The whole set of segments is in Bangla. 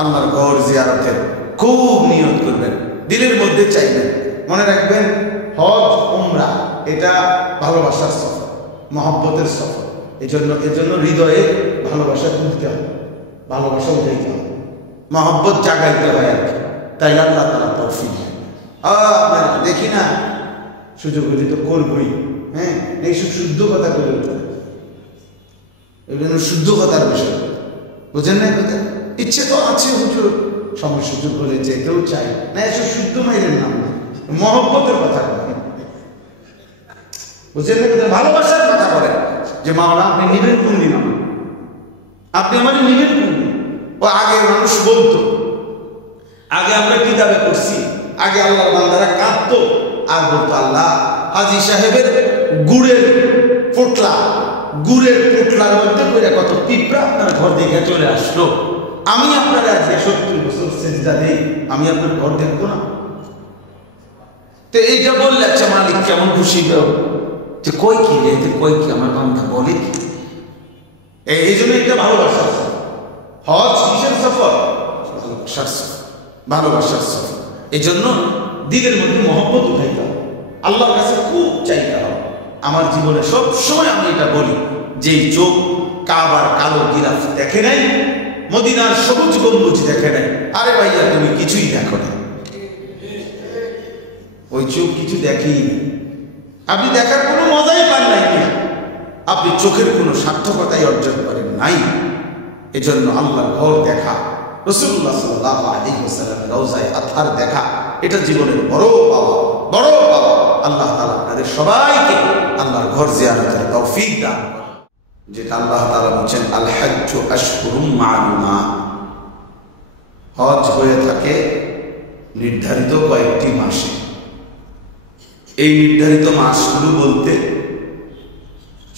আল্লাহর ঘর জিয়ারতের খুব নিয়ত করবেন, দিলের মধ্যে চাইবেন। মনে রাখবেন হজ উমরা এটা ভালোবাসার সফর, মহব্বতের সফর। এজন্য হৃদয়ে ভালোবাসা তুলতে হবে, ভালোবাসা উঠাইতে হবে, মহব্বত জাগাইতে হয় আর কি। তাইলে আল্লাহ তাআলা তৌফিক দেন। আপনারা দেখি না সুযোগ হলে তো করবই, হ্যাঁ, এইসব শুদ্ধ কথা বলে উঠতে, এগুলো শুদ্ধ কথার বিষয়, বুঝেন না? কথা ইচ্ছে তো আছে হুজুর, সময় সুযোগ করে যেতেও চাই না, এসব শুদ্ধ মাইরের নাম না, মহব্বতের কথা বলেন, বুঝেন না? কথা ভালোবাসার কথা বলেন যে মাওলা আপনি নিবেন কোন দিন, আপনি আমাদের নিবেন কোন দিন। ও আগে মানুষ বলতো, আগে আমরা কিতাবে করছি, আগে আল্লাহর বান্দারা কাঁদতো আর বলতো আল্লাহ হাজী সাহেবের গুড়ের পোটলার মধ্যে করে কত পিঁপড়া আপনার ঘর দেখে চলে আসলো, আমি আপনার আজকে 70 বছর সেজদা দেই, আমি আপনার ঘর দেখবো না? তো এইটা বললে আচ্ছা মালিক কেমন খুশি হবে যে কই কি রে, কই কি আমার বান্দা বলে কি? এই জন্য এটা ভালোবাসার সফর। হজ কিসের সফর? ভালোবাসার সফর, ভালোবাসার সফর। এই জন্য দিলের মধ্যে মহব্বত উঠাইতে হবে, আল্লাহর কাছে খুব চাইতে হবে। আমার জীবনে সবসময় আমি এটা বলি, যেই চোখ কাবার কালো গিলাফ দেখে নাই, মদিনার সবুজ গম্বুজ দেখে নাই, আরে ভাইয়া তুমি কিছুই দেখো না, ওই চোখ কিছু দেখেই, আপনি দেখার কোনো মজাই পান নাই, আপনি চোখের কোনো সার্থকতাই অর্জন করেন নাই। এজন্য আল্লাহর ঘর দেখা, রাসূলুল্লাহ সাল্লাল্লাহু আলাইহি ওয়াসাল্লামের রওজায়ে আতহার দেখা, এটা জীবনের বড় পাওয়া, বড় পাওয়া। আল্লাহ তাআলা আপনাদের সবাইকে আল্লাহর ঘর জিয়ারতের তৌফিক দান করেন। যেটা আল্লাহ তাআলা বলেন আল হাজ্জু আশহুরুম মা'লুমাত, হজ হয়ে থাকে নির্ধারিত কয়েকটি মাসে। এই নির্ধারিত মাসগুলো বলতে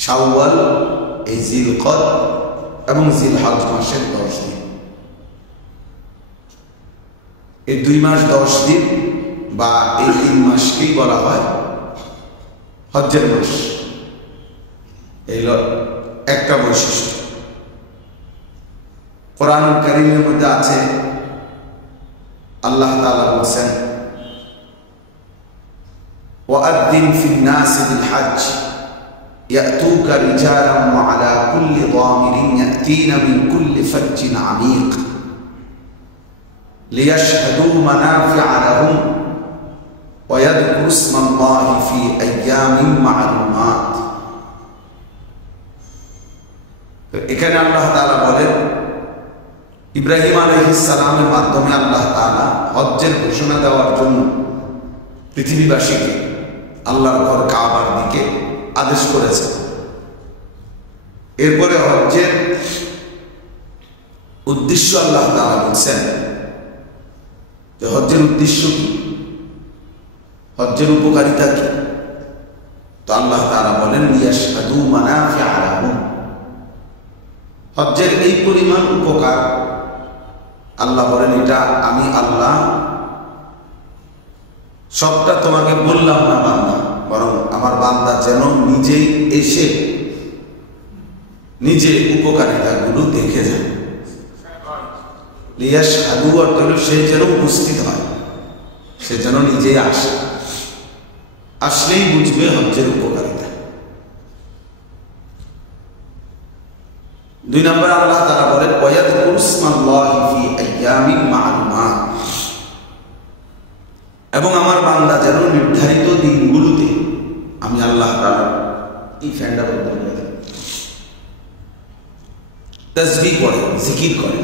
শাওয়াল, এই জিলকদ এবং জিলহজ মাসের 10 দিন, এই 2 মাস 10 দিন বা এই 3 মাসকেই বলা হয় হজ্জের মাস। এই একটা বৈশিষ্ট্য কোরআন কারীমের মধ্যে আছে, আল্লাহ তাআলা বলেন ওয়াআযিন ফিন নাস বিল হজ্জ ইয়াতুকা রিজালান ওয়া আলা কুল্লি দামিরিন ইয়াতিনা মিন কুল্লি ফাজ্জিন আমিক লিয়াশহাদু মানাফি'a লাহুম ওয়া ইয়াযকুরু ইসমাল্লাহি ফি আইয়ামিন মা'লুমাত। এখানে আল্লাহ তাআলা বলেন ইব্রাহিম আলাইহিস সালামের মাধ্যমে আল্লাহ তাআলা হজ্জের ঘোষণা দেওয়ার জন্য পৃথিবীবাসীকে আল্লাহর ঘর কাবার দিকে আদেশ করেছেন। এরপরে হজ্জের উদ্দেশ্য আল্লাহ তাআলা বলেছেন যে হজ্জের উদ্দেশ্য কি, হজ্জের উপকারিতা কি? তো আল্লাহ তাআলা বলেন লিয়াশহাদু মানাফি'a লাহুম, হজ্জের এই পরিমাণ উপকার আল্লাহ বলেন এটা আমি আল্লাহ সবটা তোমাকে বললাম না বান্দা, বরং আমার বান্দা যেন নিজেই এসে নিজে উপকারিতাগুলো দেখে যায়। লিয়াশহাদু অর্থ হলো সে যেন উপস্থিত হয়, সে যেন নিজেই আসে, আসলেই বুঝবে হজ্জের উপকারিতা। 2 নম্বর আল্লাহ তাআলা বলেন ওয়ায়াযকুরু ইসমাল্লাহি ফি আইয়ামিন মা'লুমাত, এবং আমার বান্দা যেন নির্ধারিত দিনগুলোতে আমি আল্লাহ তাআলা এই ফ্যান্ডা বলতে তাসবিহ করে, জিকির করে।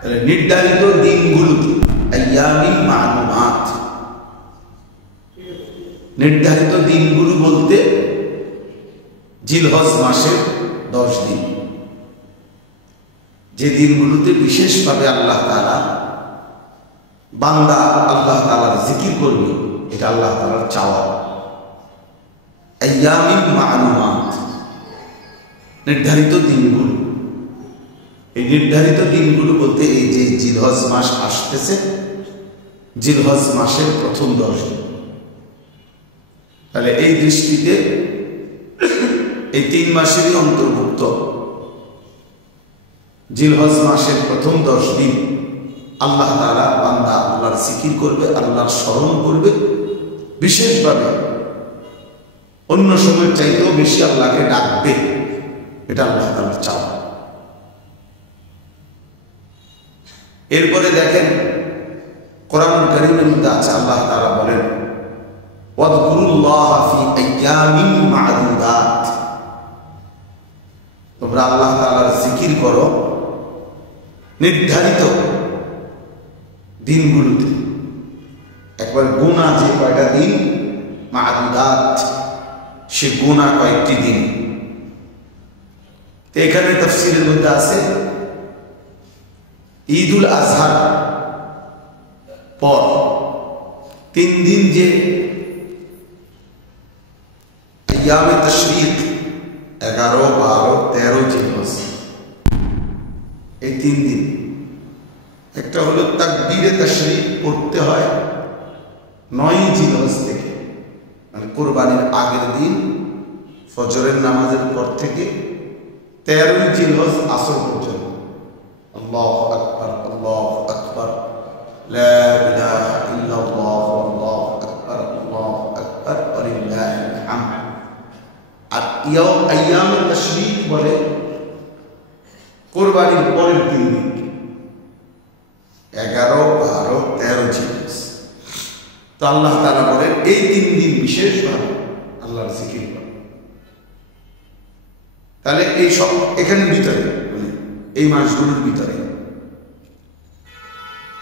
তাহলে নির্ধারিত দিনগুলোতে আইয়ামিন মা'লুমাত, নির্ধারিত দিনগুলো বলতে জিলহজ মাসের 10 দিন, যে দিনগুলোতে বিশেষভাবে আল্লাহ তাআলা বান্দা আল্লাহ তাআলার জিকির করবে, এটা আল্লাহ তাআলার চাওয়া। আইয়ামিন মা'লুমাত, নির্ধারিত দিনগুলো। এই নির্ধারিত দিনগুলো বলতে এই যে জিলহজ মাস আসতেছে, জিলহজ মাসের প্রথম 10 দিন। তাহলে এই দৃষ্টিতে এই 3 মাসেরই অন্তর্ভুক্ত জিলহজ মাসের প্রথম 10 দিন আল্লাহ তাআলা বান্দা আল্লাহর জিকির করবে, আল্লাহর স্মরণ করবে, বিশেষভাবে অন্য সময়ের চাইতেও বেশি আল্লাহকে ডাকবে। এটা আল্লাহ তাআলা চাওয়া। এরপরে দেখেন কোরআনুল কারীমের মধ্যে আছে, আল্লাহ তাআলা বলেন ওয়াযকুরুল্লাহা ফি আইয়ামিন মা'দুদাত, তোমরা আল্লাহ তাআলার জিকির করো নির্ধারিত দিনগুলোতে। একবার গোনা যে কয়টা দিন, মা'দুদাত, সে গোনা কয়েকটি দিন। তো এখানে তাফসীরের মধ্যে আছে ঈদুল আজহার পর 3 দিন যে আইয়ামে তাশরীক 11, 12, 13 জিলহজ, এই 3 দিন, একটা হলো তাকবীরে তাশরীক পড়তে হয় 9 জিলহজ থেকে, মানে কুরবানির আগের দিন ফজরের নামাজের পর থেকে 13 জিলহজ আসর পর্যন্ত। আল্লাহু আকবার, আল্লাহু আকবার, লা ইলাহা ইল্লাল্লাহ, আল্লাহু আকবার, আল্লাহু আকবার, ওয়ালিল্লাহিল হামদ। আর আইয়ামে তাশরীক বলে কুরবানির পরের 3 দিন, 11, 12, 13 জিলহজ। তো আল্লাহ তাআলা বলেন এই 3 দিন বিশেষভাবে আল্লাহর জিকির করো। তাহলে এই সব এখানের ভিতরে, এই মাসগুলোর ভিতরে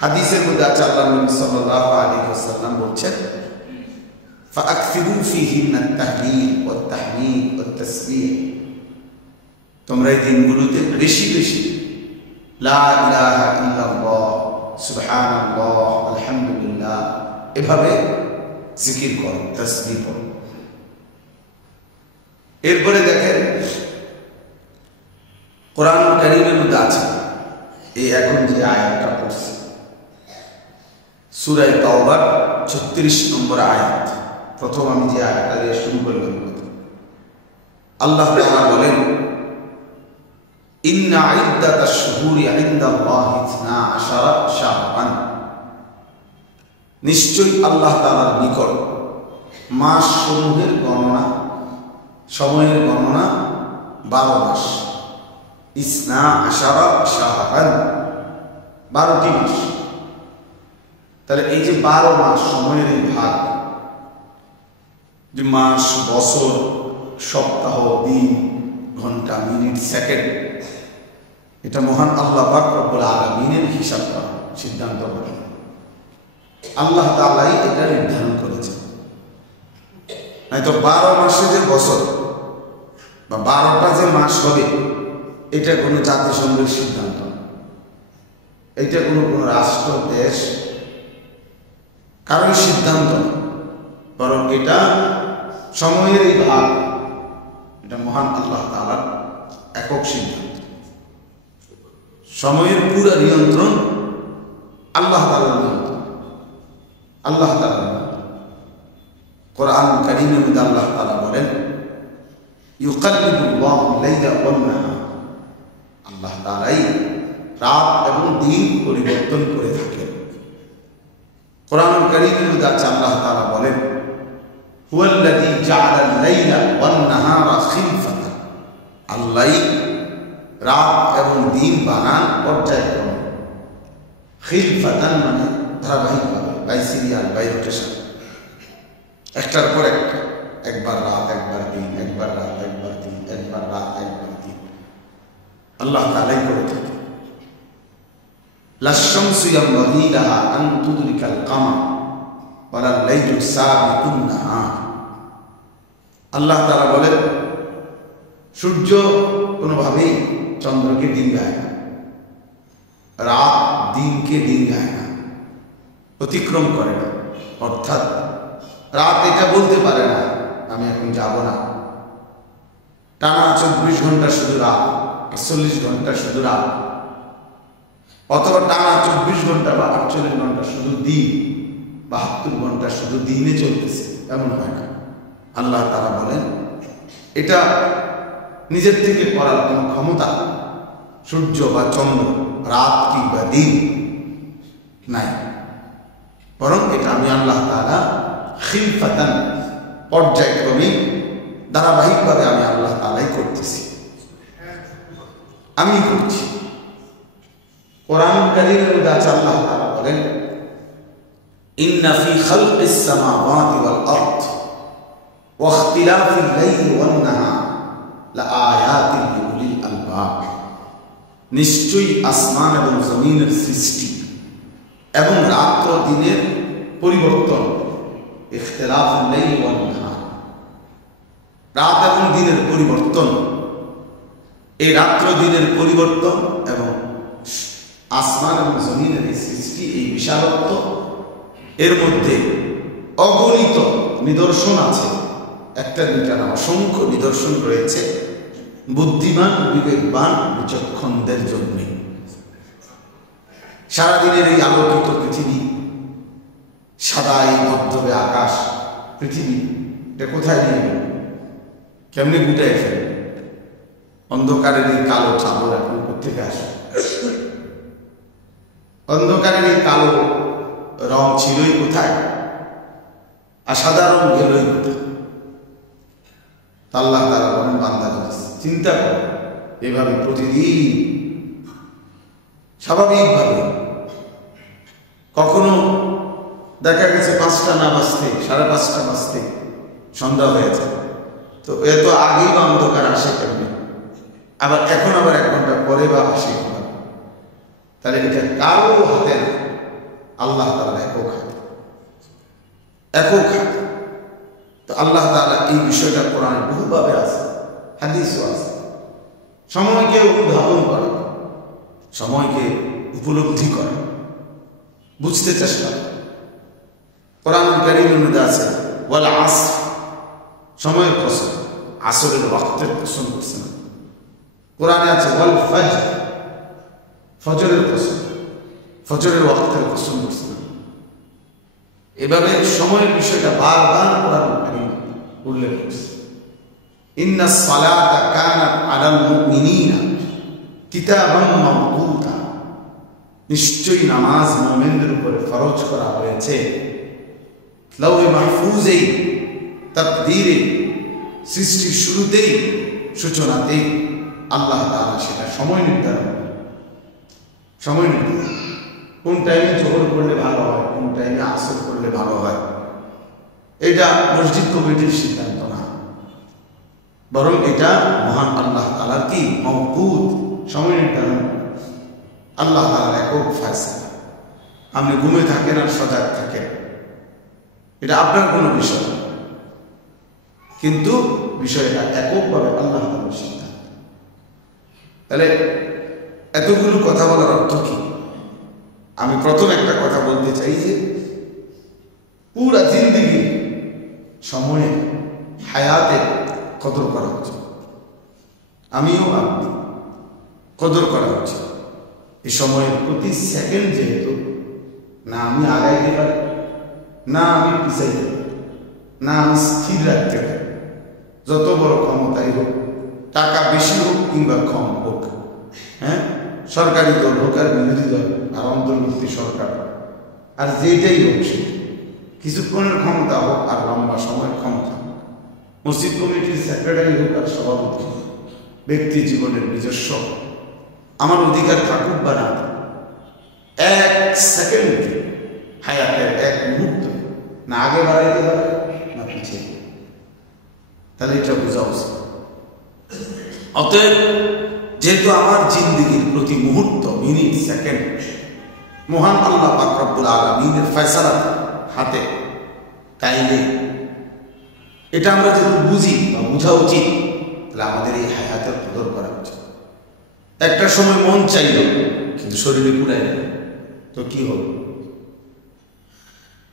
হাদিসের মধ্যে আছে, আল্লাহ নবী সাল্লাল্লাহু আলাইহি ওয়াসাল্লাম বলছেন ফাআকসিরু ফীহিন্না আত-তাহলিল ওয়াত-তাহমীদ ওয়াত-তাসবীহ, তোমরা এই দিনগুলোতে বেশি বেশি লা ইলাহা ইল্লাল্লাহ, সুবহানাল্লাহ, আলহামদুলিল্লাহ এভাবে জিকির করো, তাসবিহ করো। এরপরে দেখেন কোরআনুল কারীমের মধ্যে আছে, এই এখন যে আয়াতটা পড়ছি সূরা তাওবার 36 নম্বর আয়াত, প্রথম আমি যে আয়াতটা দিয়ে শুরু করলাম, আল্লাহ তাআলা বলেন ইন্না ইদ্দাতাশ শুহুরি ইনদাল্লাহি 12 শাহরান, নিশ্চয়ই আল্লাহ তাআলার নিকট মাস সমূহের গণনা, সময়ের গণনা 12 মাস। 12 শাহরান, 12টি মাস। তাহলে এই যে 12 মাস সময়ের এই ভাগ, যে মাস, বছর, সপ্তাহ, দিন, ঘন্টা, মিনিট, সেকেন্ড, এটা মহান আল্লাহ পাক রব্বুল আলামিনের হিসাব করা, সিদ্ধান্ত করা। আল্লাহ তাআলাই এটা নির্ধারণ করেছেন। নয়তো 12 মাসে যে বছর বা 12টা যে মাস হবে, এটা কোনো জাতিসংঘের সিদ্ধান্ত না, এটা কোনো রাষ্ট্র, দেশ কারোর সিদ্ধান্ত না, বরং এটা সময়ের এই ভাগ, এটা মহান আল্লাহ তাআলার একক সিদ্ধান্ত। সময়ের পুরো নিয়ন্ত্রণ আল্লাহ তাআলার নিয়ন্ত্রণ, আল্লাহ তাআলা। কোরআনুল কারীমের মধ্যে আল্লাহ তাআলা বলেন ইউকাল্লিবুল্লাহু লাইলা ওয়ান নাহার, আল্লাহ তাআলাই রাত এবং দিন পরিবর্তন করে থাকেন। কোরআনুল কারীমের মধ্যে আছে, আল্লাহ তাআলা বলেন হুয়াল্লাযী জাআলাল লাইলা ওয়ান নাহারা খিলফাতান, আল্লাহই রাত এবং দিন বানান পর্যায়ক্রমে। খিলফাতান মানে ধারাবাহিকভাবে, বাই সিরিয়াল, বাই রোটেশন, একটার পর একটা, একবার রাত একবার দিন, একবার রাত একবার দিন, একবার রাত একবার দিন, আল্লাহ তাআলাই করে থাকে। লাশ-শামসু ইয়ানবাগী লাহা আন তুদরিকাল কামার ওয়ালাল লাইলু সাবিকুন নাহার, আল্লাহ তাআলা বলেন সূর্য কোনোভাবেই চন্দ্রকে ডিঙ্গায় না, রাত দিনকে ডিঙ্গায় না, অতিক্রম করে না। অর্থাৎ রাত এটা বলতে পারে না আমি এখন যাব না, টানা 24 ঘন্টা শুধু রাত, 48 ঘন্টা শুধু রাত, অথবা টানা 24 ঘন্টা বা 48 ঘন্টা শুধু দিন, 72 ঘন্টা শুধু দিনে চলতেছে, এমন হয় না। আল্লাহ তাআলা বলেন এটা নিজের থেকে করার কোনো ক্ষমতা সূর্য বা চন্দ্র, রাত কিংবা দিন নাই, বরং এটা আমি আল্লাহ তাআলা খিলফাতান পর্যায়ক্রমে ধারাবাহিকভাবে আমি আল্লাহ তাআলাই করতেছি, আমি করছি। কোরআন কারীমের মধ্যে আছে আল্লাহ তাআলা বলেন, ইন্না ফি খালকিস সামাওয়াতি ওয়াল আরদ ওয়া ইখতিলাফিল লাইলি ওয়ান নাহার লাআয়াতিন লিউলিল আলবাব। নিশ্চয়ই আসমান এবং জমিনের সৃষ্টি এবং রাত ও দিনের পরিবর্তন, ইখতিলাফুল লাইলি ওয়ান নাহার, রাত এবং দিনের পরিবর্তন, এই রাত্র দিনের পরিবর্তন এবং আসমান এবং জমিনের এই সৃষ্টি, এই বিশালত্ব, এর মধ্যে অগণিত নিদর্শন আছে। একটা দুইটা না, অসংখ্য নিদর্শন রয়েছে বুদ্ধিমান বিবেকবান বিচক্ষণদের জন্য। সারাদিনের এই আলোকিত পৃথিবী, সাদা এই ধবধবে আকাশ, পৃথিবী, এটা কোথায় নিয়ে গেল, কেমনি গুটায় ফেলে? অন্ধকারের এই কালো চাদর এখন কোথেকে আসে? অন্ধকারের এই কালো রং ছিলই কোথায়, আর সাদা রং গেলই কোথায়? আল্লাহ তাআলা বলেন, বান্দা চিন্তা কর, এভাবে প্রতিদিন স্বাভাবিকভাবে কখনো দেখা গেছে 5টা না বাজতে, 5:30 বাজতে সন্ধ্যা হয়েছে, তো এত আগেই বা অন্ধকার আসে কেমনি? আবার এখন আবার 1 ঘন্টা পরে বা আসে, তাহলে এটা কারো হাতে না, আল্লাহ তাআলা একক হাতে, একক হাতে। তো আল্লাহ তাআলা এই বিষয়টা কোরআনে বহুভাবে আছে, হাদিসও আছে। সময়কে অনুধাবন করে, সময়কে উপলব্ধি করে, বুঝতে চেষ্টা করে। কোরআন কারীমের মধ্যে আছে ওয়াল আসর, সময়ের কসম, আসরের ওয়াক্তের কসম করছে না। কোরআনে আছে ওয়াল ফজর, ফজরের কসম, ফজরের ওয়াক্তের কসম করছে না। এভাবে সময়ের বিষয়টা বারবার কোরআন কারীম উল্লেখ করছে। ইন্নাস সালাতা কানাত আলাল মুমিনিনা কিতাবান মাওকুতা, নিশ্চয়ই নামাজ মুমিনদের উপরে ফরজ করা হয়েছে লৌহে মাহফুজেই, তাকদীরে, সৃষ্টির শুরুতেই, সূচনাতেই আল্লাহ তাআলা সেটা সময় নির্ধারণ, সময় নির্ধারণ, কোন টাইমে জোহর করলে ভালো হয়, কোন টাইমে আসর করলে ভালো হয়, এটা মসজিদ কমিটির সিদ্ধান্ত না, বরং এটা মহান আল্লাহ তাআলার কি মাওকুত, সময় নির্ধারণ, আল্লাহ তাআলার একক ফয়সালা। আপনি ঘুমে থাকেন আর সজাগ থাকেন, এটা আপনার কোনো বিষয় না, কিন্তু বিষয়টা এককভাবে আল্লাহ তাআলার সিদ্ধান্ত। তাহলে এতগুলো কথা বলার অর্থ কি? আমি প্রথম একটা কথা বলতে চাই যে পুরা জিন্দেগি সময়ে, হায়াতে কদর করা উচিত, আমিও আপনি কদর করা উচিত। এই সময়ের প্রতি সেকেন্ড যেহেতু না আমি আগাইতে পারি, না আমি পিছাইতে পারি, না আমি স্থির রাখতে পারি, যত বড় ক্ষমতাই হোক, টাকা বেশি হোক কিংবা কম হোক, হ্যাঁ, সরকারি দল হোক আর বিরোধী দল আর অন্তর্বর্তী সরকার আর যেটাই হোক, সে কিছুক্ষণের ক্ষমতা হোক আর লম্বা সময়ের ক্ষমতা, মসজিদ কমিটির সেক্রেটারি হোক আর সভাপতি, ব্যক্তি জীবনের নিজস্ব আমার অধিকার থাকুক বা না, 1 সেকেন্ড হায়াতের 1 মুহূর্ত না আগে বাড়াইতে পারে না পিছিয়ে, তাহলে এটা বোঝা উচিত। অতএব যেহেতু আমার জিন্দেগির প্রতি মুহূর্ত, মিনিট, সেকেন্ড মহান আল্লাহ পাক রব্বুল আলামিনের ফয়সালা হাতে, তাইলে এটা আমরা যেহেতু বুঝি বা বোঝা উচিত, তাহলে আমাদের এই হায়াতের কদর করা উচিত। একটা সময় মন চাইল কিন্তু শরীরে কুড়াই না, তো কি হবে?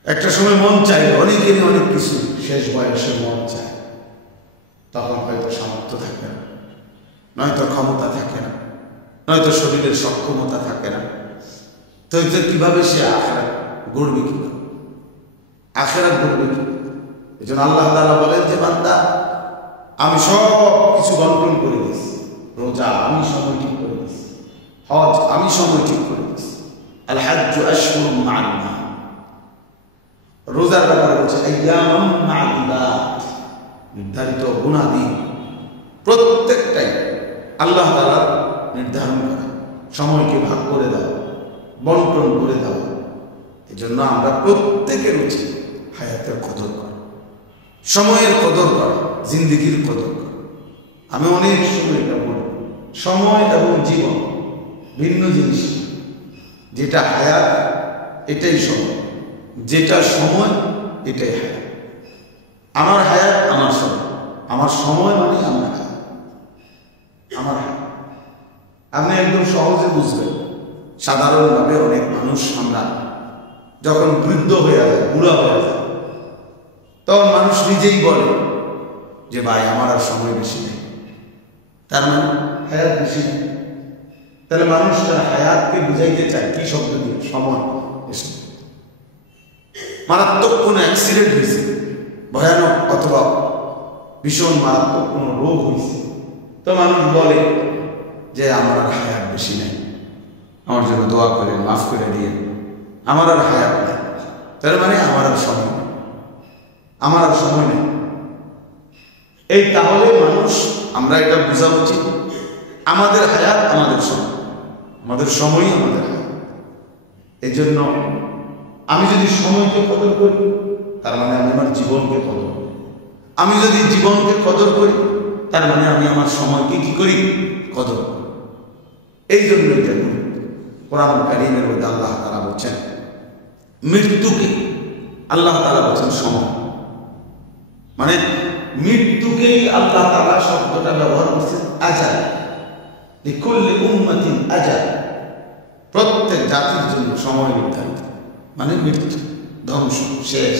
একটা সময় মন চাইল, অনেকেরই অনেক কিছু, শেষ বয়সে মন চায়, তখন হয়তো সামর্থ্য থাকে না, নয়তো ক্ষমতা থাকে না, নয়তো শরীরের সক্ষমতা থাকে না, তো কিভাবে সে আখিরাত গড়বে, কিভাবে আখিরাত গড়বে? এই জন্য আল্লাহ তাআলা বলেন যে বান্দা আমি সব কিছু বন্টন করে দিয়েছি, রোজা আমি সময় ঠিক করে দিয়েছি, হজ আমি সময় ঠিক করে দিচ্ছি। আল হাজ্জু আশহুরুম মা'লুমাত। রোজার ব্যাপারে বলছে আইয়ামুম মা'দুদাত, নির্ধারিত গুণাদি প্রত্যেকটাই আল্লাহ তাআলা নির্ধারণ করা, সময়কে ভাগ করে দেওয়া, বন্টন করে দেওয়া। এই জন্য আমরা প্রত্যেকের উচিত হায়াতের কদর করা, সময়ের কদর করা, জিন্দেগির কদর করা। আমি অনেক সময় এটা বলি, সময় এবং জীবন ভিন্ন জিনিস। যেটা হায়াত এটাই সময়, যেটা সময় এটাই হায়াত। আমার হায়াত আমার সময়, আমার সময় মানে আমার হায়াত, আমার হায়াত। আপনি একদম সহজে বুঝবেন। সাধারণভাবে অনেক মানুষ আমরা যখন বৃদ্ধ হয়ে যায়, বুড়া হয়ে যায়, তখন মানুষ নিজেই বলে যে ভাই আমার আর সময় বেশি নেই, তার মানে হায়াত বেশি নেই। তাহলে মানুষ তার হায়াতকে বুঝাইতে চায় কি শব্দ দিয়ে? সময় বেশি। মারাত্মক কোনো অ্যাক্সিডেন্ট হয়েছে, ভয়ানক অথবা ভীষণ মারাত্মক কোনো রোগ হয়েছে, তো মানুষ বলে যে আমার আর হায়াত বেশি নেই, আমার জন্য দোয়া করে মাফ করে দিয়ে, আমার আর হায়াত নেই। তার মানে আমার আর সময় নেই, আমার আর সময় নেই। এই তাহলে মানুষ, আমরা এটা বোঝা উচিত আমাদের হায়াত আমাদের সময়, আমাদের সময়ই আমাদের হায়াত। এই জন্য আমি যদি সময়কে কদর করি, তার মানে আমি আমার জীবনকে কদর করি। আমি যদি জীবনকে কদর করি, তার মানে আমি আমার সময়কে কি করি? কদর করি। এই জন্য এটা কোরআন কারীমের মধ্যে আল্লাহ তাআলা বলছেন মৃত্যুকে, আল্লাহ তাআলা বলছেন সময়, মানে মৃত্যুকেই আল্লাহ তাআলা শব্দটা ব্যবহার করছেন আজাল। লিকুল্লি উম্মাতিন আজাল, প্রত্যেক জাতির জন্য সময় নির্ধারিত, মানে মৃত্যু, ধ্বংস, শেষ।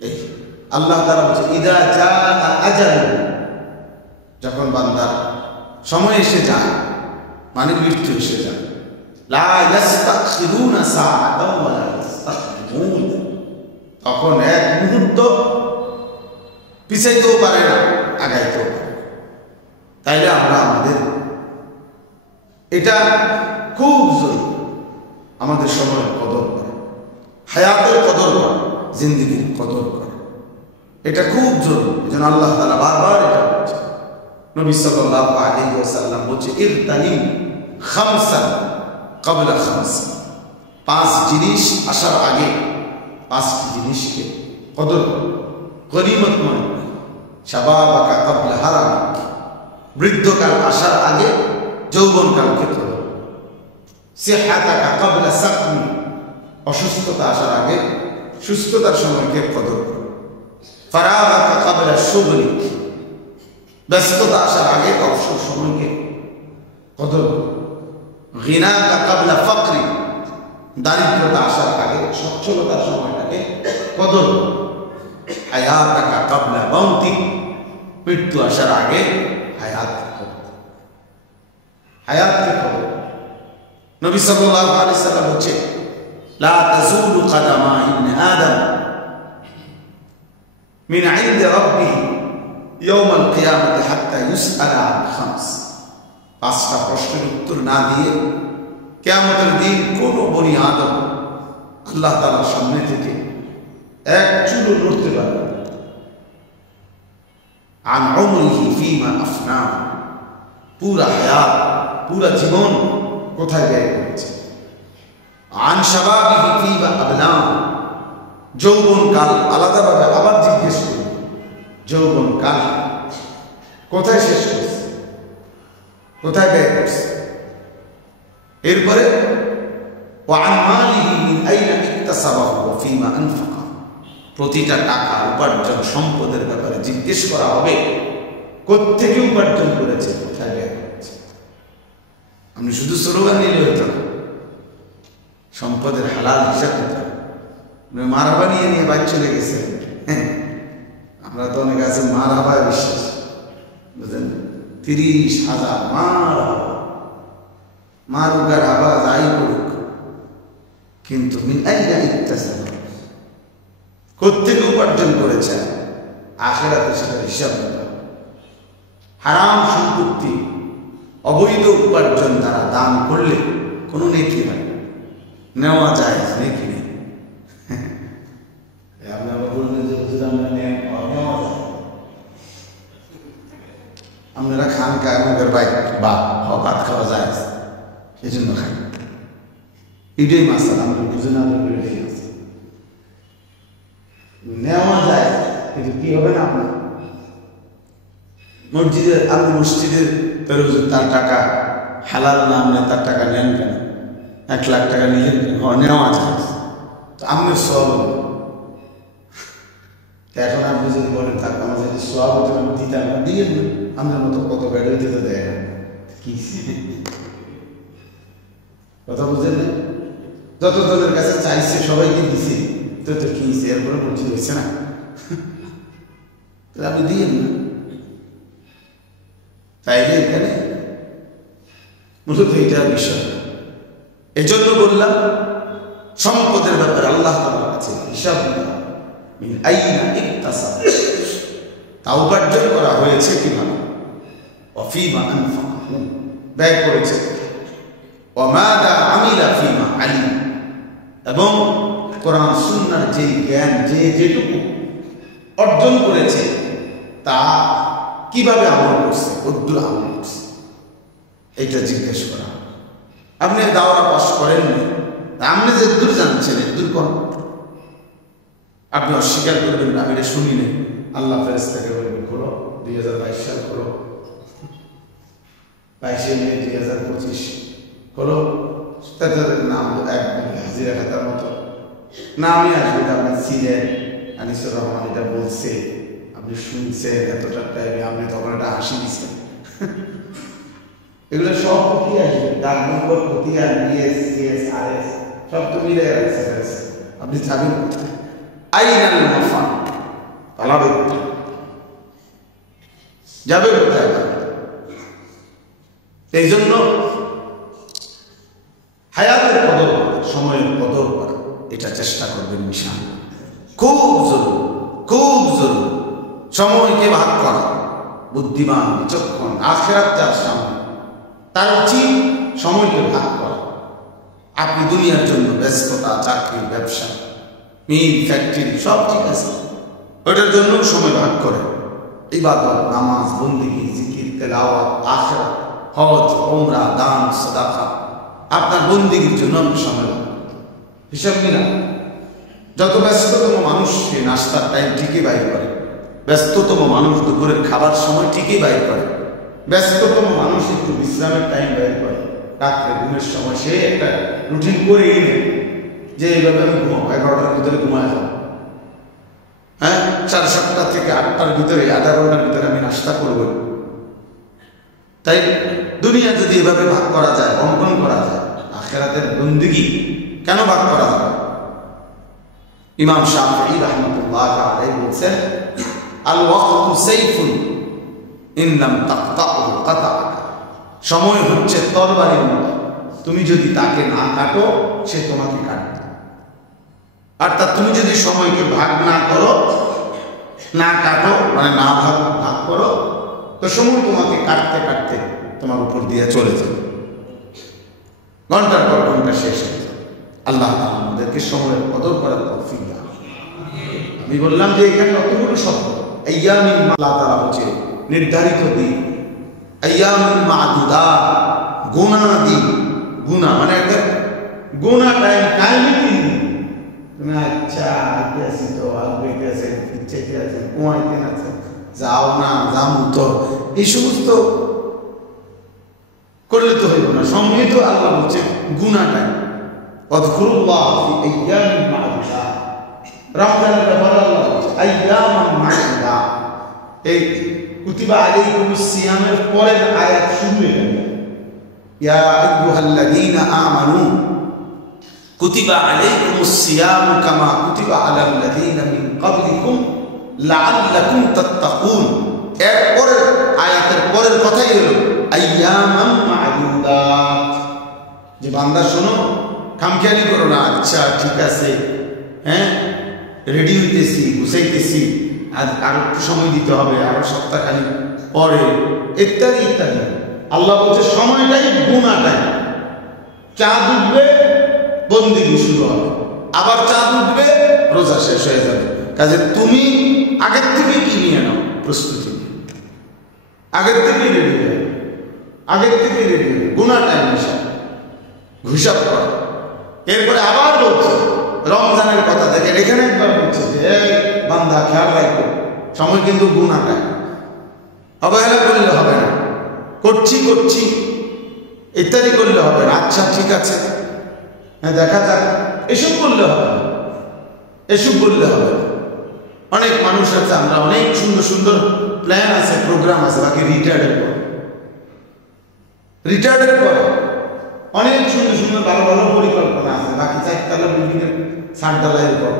এই আল্লাহ তাআলা বলছেন ইদা জাআ আজাল, যখন বান্দার সময় এসে যায় মানে মৃত্যু এসে যায়। লা ইস্তাখিরুনা সাআতাও ওয়া লা ইস্তাকদিমুন, তখন এক মুহূর্ত পিছাইতেও পারে না, আগাইতেও পারে। তাইলে আমরা আমাদের এটা খুব জরুরি, আমাদের সময়ের কদর করা, হায়াতের কদর করা, জিন্দেগির কদর করা, এটা খুব জরুরি। এজন্য আল্লাহ তাআলা বারবার এটা বলছে। নবী সাল্লাল্লাহু আলাইহি ওয়াসাল্লাম বলছে ইরতানিম খামসান ক্বাবলা খামসান, 5 জিনিস আসার আগে 5টি জিনিসকে কদর করো। গনিমত মনে করো। শাবাবাকা ক্বাবলা হারামিক, বৃদ্ধকাল আসার আগে যৌবনকালকে কদর। সিহহাতাকা ক্বাবলা সাকমি, অসুস্থতা আসার আগে সুস্থতার সময়কে কদর করো। ফারাগাকা ক্বাবলা শুগলিক, ব্যস্ততা আসার আগে অবসর সময়কে কদর করো। গিনাকা ক্বাবলা ফাকরি, দারিদ্রতা আসার আগে সচ্ছলতার সময়টাকে কদর করো। হায়াতাকা ক্বাবলা মাউতিক, মৃত্যু আসার আগে হায়াতকে কদর, হায়াতকে কদর। নবী সাল্লাল্লাহু আলাইহি ওয়াসাল্লাম বলেছেন লা তাযুলু কদামা ইবনে আদম মিন ইনদি রাব্বিহি ইয়াওমাল কিয়ামাতি হাত্তা ইউসআলা আন খামস, 5টা প্রশ্নের উত্তর না দিয়ে কিয়ামতের দিন কোন বনি আদম আল্লাহ তাআলার সামনে থেকে এক চুলও নড়তে পারবে না। আন উমরিহি ফীমা আফনা, পুরা হায়াত, পুরা জীবন কোথায় ব্যয় করেছে। আন শাবাবিহি ফীমা আবলা, যৌবনকাল আলাদাভাবে আবার জিজ্ঞেস করি, যৌবনকাল কোথায় শেষ করছে, কোথায় ব্যয় করছে। এরপরে ওয়ান মালিহি মিন আইনা ইকতাসাবাহু ওয়া ফীমা আনফাকা, প্রতিটা টাকা উপার্জন সম্পদের ব্যাপারে জিজ্ঞেস করা হবে, কোত্থেকে উপার্জন করেছে, কোথায় ব্যয় করেছে। আপনি শুধু স্লোগান নিলে হতো না, সম্পদের হালাল হিসাব দিতে হবে। মারাবা নিয়ে বাইক চলে গেছে, আমরা তো অনেক আছে মারাবায় বিশ্বাস, বুঝলেন, 30,000 মারুক আর আবার যাই করুক, কিন্তু মিন আইনা ইকতাসাবা, কোত্থেকে উপার্জন করেছে, আখিরাতে সেটা হিসাব দিতে হবে। হারাম সম্পত্তি অবৈধ উপার্জন দ্বারা দান করলে কোনো নেকি হয় না, নেওয়া যায়, নেকি নেই। আপনারা বললেন যে নেওয়া যায়, আপনারা খান কায়মের বাইক বা ভাত খাওয়া যায়, এই জন্য খাই, এটাই মাসাল আমরা বুঝে না, এটাই মাসাল। নেওয়া যায় কিন্তু কি হবে না, আপনার মসজিদের আপনি মসজিদের তার টাকা হালাল না, আপনি তার টাকা নেন কেন? 1 লাখ টাকা নিলেন কেন? নেওয়া যায়, তো আপনি সব এখন আপনি যদি বলেন তারপর আমার যদি সব দিতাম দিয়ে আমাদের মতো কত বেড়ে দিতে দেয় না, কি কথা বুঝলেন না? যত তোদের কাছে চাইছে সবাইকে দিছে, তো তো কি এরপরে মসজিদ হয়েছে না, আপনি দিয়েন না। তাইলে এখানে মূলত এটা বিষয়। এজন্য বললাম সম্পদের ব্যাপারে আল্লাহ তাআলার কাছে হিসাব মিন আইনা ইকতাসাব, তা উপার্জন করা হয়েছে কিভাবে, ওয়াফিমা আনফাকু, ব্যয় করেছে, ওয়ামাদা আমিলা ফিমা আলিম, এবং কোরআন সুন্নাহর যে জ্ঞান যেটুকু অর্জন করেছে তা কিভাবে আমল করছে, কদ্দুর আমল করছে, এটা জিজ্ঞেস করা। আপনি দাওয়া পাস করেননি, আপনি যে দূর জানছেন দূর করেন, আপনি অস্বীকার করবেন না, আমি এটা শুনি নেই, আল্লাহ ফেরেশতাকে বলবেন খোলো 2022 সাল খোলো, 22 মে 2025 খোলো, তাদের নাম একদম হাজিরা খাতার মতো নামই আসবে, আপনি ছিলেন, আনিসুর রহমান এটা বলছে, আপনি শুনছেন এতটা টাইমে, আপনি তখন একটা হাসি দিচ্ছেন, এগুলো সব কি আসবে, ডাক নম্বর খতিয়ান বিএস আরএস সব তো মিলে রাখছে, আপনি যাবেন কোথায়? আইনাল মাফা, পালাবে কোথায়, যাবে কোথায়? এই জন্য হায়াতের কদর করা, সময়ের কদর করা, এটা চেষ্টা করবেন ইনশাআল্লাহ। খুব জরুরি, খুব জরুরি সময়কে ভাগ করা। বুদ্ধিমান বিচক্ষণ আখিরাত যার সামনে, তার উচিত সময়কে ভাগ করা। আপনি দুনিয়ার জন্য ব্যস্ততা, চাকরি, ব্যবসা, মিল, ফ্যাক্টরি সব ঠিক আছে, ওটার জন্য সময় ভাগ করে ইবাদত, নামাজ, বন্দেগী, জিকির, তেলাওয়াত, আখিরাত, হজ, উমরা, দান, সাদাকা, আপনার বন্দেগীর জন্য আপনি সময় ভাগ করেন। হিসাব মিলা যত ব্যস্ততম মানুষ সে নাস্তার টাইম ঠিকই বাইর করে, ব্যস্ততম মানুষ দুপুরের খাবার সময় ঠিকই বাইর করে, ব্যস্ততম মানুষ একটু বিশ্রামের টাইম বাইর করে, রাত্রে ঘুমের সময় সে একটা রুটিন করেই নেয় যে এইভাবে আমি ঘুমাবো, 11টার ভিতরে ঘুমায় যাবো, হ্যাঁ 7:30 থেকে 8টার ভিতরে, আধা ঘন্টার ভিতরে আমি নাস্তা করবো। তাই দুনিয়া যদি এভাবে ভাগ করা যায়, বন্টন করা যায়, আখিরাতের বন্দেগী কেন ভাগ করা যায়? ইমাম শাফিঈ রাহমাতুল্লাহ আলাইহি বলেছেন, আল ওয়াক্তু সাইফুন ইন লাম তাকতাহু কাতাআকা, সময় হচ্ছে তরবারির মতো, তুমি যদি তাকে না কাটো সে তোমাকে কাটবে। অর্থাৎ তুমি যদি সময়কে ভাগ না করো, না কাটো, মানে না ভাগ করো, তো সময় তোমাকে কাটতে কাটতে তোমার উপর দিয়ে চলে যাবে, ঘন্টার পর ঘন্টা শেষ হয়ে যাবে। আল্লাহ আমাদেরকে সময়ের কদর করার তৌফিক দান। আমি বললাম যে এখানে কতগুলো শব্দ, আইয়ামিন আল্লাহ তাআলা হচ্ছে নির্ধারিত দিন, আইয়ামিন মাদুদাত গুনাহ দিন, গুনাহ মানে একটা গুনাহ টাইম, কায়েমি দিন। তুমি আচ্ছা আইতেছি তো আইতেছে ইচ্ছে কি আছে, কোয়াইতে আছে, যাও না যামু তো, এই সমস্ত করলে তো হইব না। সময় তো আল্লাহ বলছে গুনাহ টাইম, ওয়াযকুরুল্লাহ ফি আইয়ামিন মাদুদাত। রমজানের ব্যাপারে আল্লাহ বলছে আইয়ামান মাদুদাত। এই কুতিবা আলাইকুমুস সিয়ামের পরের আয়াত শুরু হয়ে গেল, ইয়া আইয়ুহাল্লাযীনা আমানু কুতিবা আলাইকুমুস সিয়াম কামা কুতিবা আলাল্লাযীনা মিন ক্বাবলিকুম লাআল্লাকুম তাত্তাকুন। এর পরের আয়াতের পরের কথাই হলো আইয়ামান মাদুদাত, যে বান্দা শোনো, খামখেয়ালি করো না, আচ্ছা ঠিক আছে, হ্যাঁ রেডি হইতেছি, গুছাইতেছি, আর একটু সময় দিতে হবে, আরো সপ্তাহখানি পরে, ইত্যাদি ইত্যাদি। আল্লাহ বলছে সময়টাই গুনাটাই। চাঁদ উঠবে, বন্দিগি শুরু হবে, আবার চাঁদ উঠবে, রোজা শেষ হয়ে যাবে। কাজে তুমি আগের থেকে কি নিয়ে নাও, প্রস্তুতি আগের থেকে রেডি হবে, আগের থেকে রেডি হবে। গুনাটাই হিসাব করা। এরপরে আবার বলছে রমজানের কথা দেখেন, এখানে একবার বলছে যে এই বান্দা খেয়াল রাখো, সময় কিন্তু গুনাটাই, অবহেলা করলে হবে না, করছি ইত্যাদি করলে হবে না। আচ্ছা ঠিক আছে, হ্যাঁ দেখা যাক, এসব করলে হবে না, এসব করলে হবে না। অনেক মানুষ আছে, আমরা অনেক সুন্দর সুন্দর প্ল্যান আছে, প্রোগ্রাম আছে, বাকি রিটায়ার্ডের পর অনেক সুন্দর সুন্দর ভালো ভালো পরিকল্পনা আছে, বাকি 4 তলা বিল্ডিংয়ের 7 তলায় পর।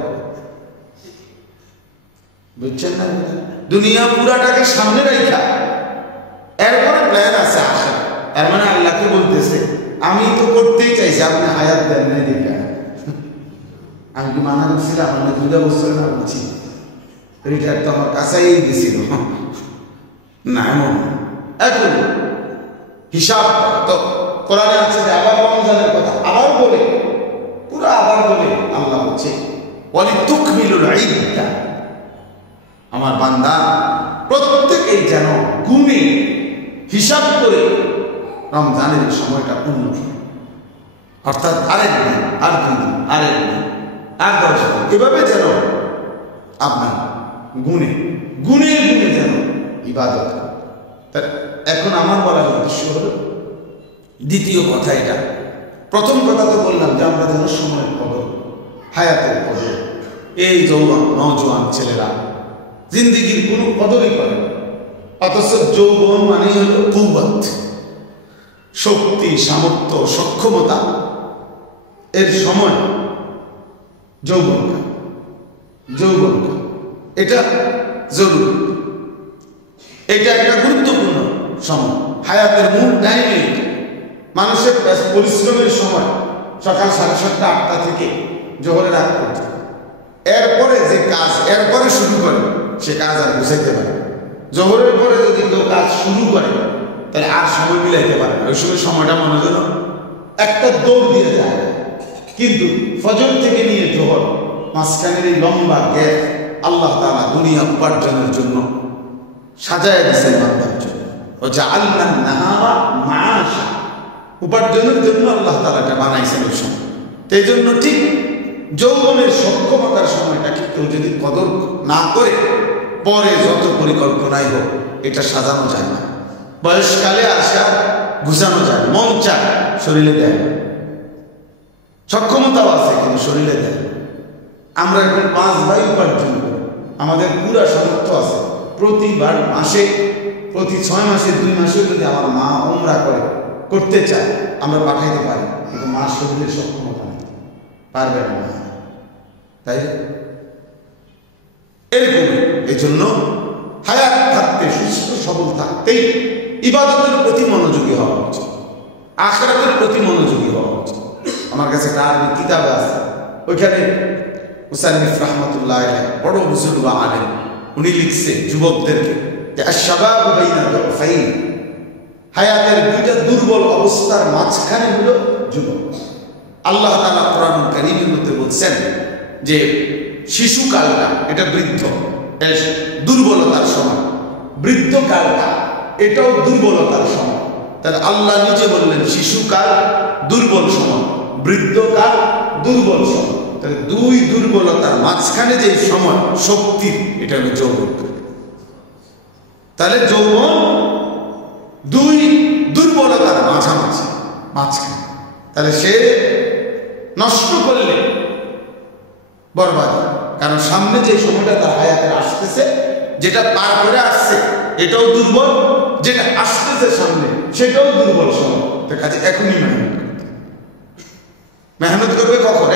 বুঝছেন না? দুনিয়া পুরাটাকে সামনে রাখা, এরপরে প্ল্যান আছে আসা। তার মানে আল্লাহকে বলতেছে আমি তো করতেই চাইছি, আপনি হায়াত দেন নাই দেখে। আমি কি মানা করছিলাম? আমি 2 বছর না বলছি, রিটায়ার তো আমার কাছেই দিছিল না। এমন এখন হিসাব তো কোরআনে আছে যে আবার রমজানের কথা আবার বলে, পুরো আবার বলে আল্লাহ বলছে ওয়ালিতুকমিলুল ইদ্দা, আমার বান্দা প্রত্যেকেই যেন গুণে হিসাব করে রমজানের সময়টা পূর্ণ করে, অর্থাৎ আরেক দিন, আর 2 দিন, আরেক দিন, আর 10 দিন, এভাবে যেন আপনার গুণে গুণে গুণে যেন ইবাদত। এখন আমার বলার উদ্দেশ্য হলো দ্বিতীয় কথা। এটা প্রথম কথা তো বললাম যে আমরা যেন সময়ের কদর, হায়াতের কদর, এই নওজোয়ান ছেলেরা জিন্দিগির কোনো কদরই করে না, অথচ যৌবন মানে হলো কুওয়াত, শক্তি, সামর্থ্য, সক্ষমতা, এর সময় যৌবনটা এটা জরুরি, এটা একটা গুরুত্বপূর্ণ সময়। হায়াতের মূল টাইমে মানুষের পরিশ্রমের সময় সকাল 7:30 8টা থেকে জোহরের আগ পর্যন্ত। এরপরে যে কাজ এরপরে শুরু করে সে কাজ আর বুঝাইতে পারে। জোহরের পরে যদি কেউ কাজ শুরু করে তাহলে আর সময় মিলাইতে পারে না, ওই সময় সময়টা মনে যেন একটা দৌড় দিয়ে যায়। কিন্তু ফজর থেকে নিয়ে জোহর মাঝখানের এই লম্বা গ্যাপ আল্লাহ তাআলা দুনিয়া উপার্জনের জন্য সাজায় দিয়েছেন বান্দার জন্য। ও জাআলনা নাহারা মাআশা, উপার্জনের জন্য আল্লাহ তাআলা এটা বানাইছেন ওই সময়। এই জন্য ঠিক যৌবনের সক্ষমতার সময়টাকে কেউ যদি কদর না করে পরে যত পরিকল্পনাই হোক এটা সাজানো যায় না। বয়সকালে আসা ঘুষানো যায়, মন চায় শরীরে দেয়, সক্ষমতাও আছে কিন্তু শরীরে দেয়। আমরা এখন 5 ভাই উপার্জন করি, আমাদের পুরা সামর্থ্য আছে। প্রতিবার মাসে, প্রতি 6 মাসে 2 মাসে যদি আমার মা উমরা করতে চায় আমরা পাঠাইতে পারি, কিন্তু মা শরীরের সক্ষমতা নেই, পারবে না। তাই এরকম এই জন্য হায়াত থাকতে, সুস্থ সবল থাকতেই ইবাদতের প্রতি মনোযোগী হওয়া উচিত, আখিরাতের প্রতি মনোযোগী হওয়া উচিত। আমার কাছে একটা আরবি কিতাব আছে, ওইখানে মুসান্নিফ রাহমাতুল্লাহ আলাইহি বড় বুজুর্গ আলেম, উনি লিখছে যুবকদেরকে যে আশ-শাবাবু বাইনা দুফাইন, হায়াতের 2টা দুর্বল অবস্থার মাঝখানে হলো যুবক। আল্লাহ তাআলা কোরআনুল কারীমের মধ্যে বলছেন যে শিশুকালটা এটা বৃদ্ধ দুর্বলতার সময়, বৃদ্ধকালটা এটাও দুর্বলতার সময়। তাহলে আল্লাহ নিজে বললেন শিশুকাল দুর্বল সময়, বৃদ্ধকাল দুর্বল সময়। তাহলে 2 দুর্বলতার মাঝখানে যে সময় শক্তির, এটা হলো যৌবন। তাহলে যৌবন 2 দুর্বলতার মাঝখানে, তাহলে সে নষ্ট করলে বরবাদ। কারণ সামনে যে সময়টা তার হায়াতে আসতেছে, যেটা পার করে আসছে এটাও দুর্বল, যেটা আসতেছে সামনে সেটাও দুর্বল সময়। তো কাজে এখনই মেহনত করবে। কখন?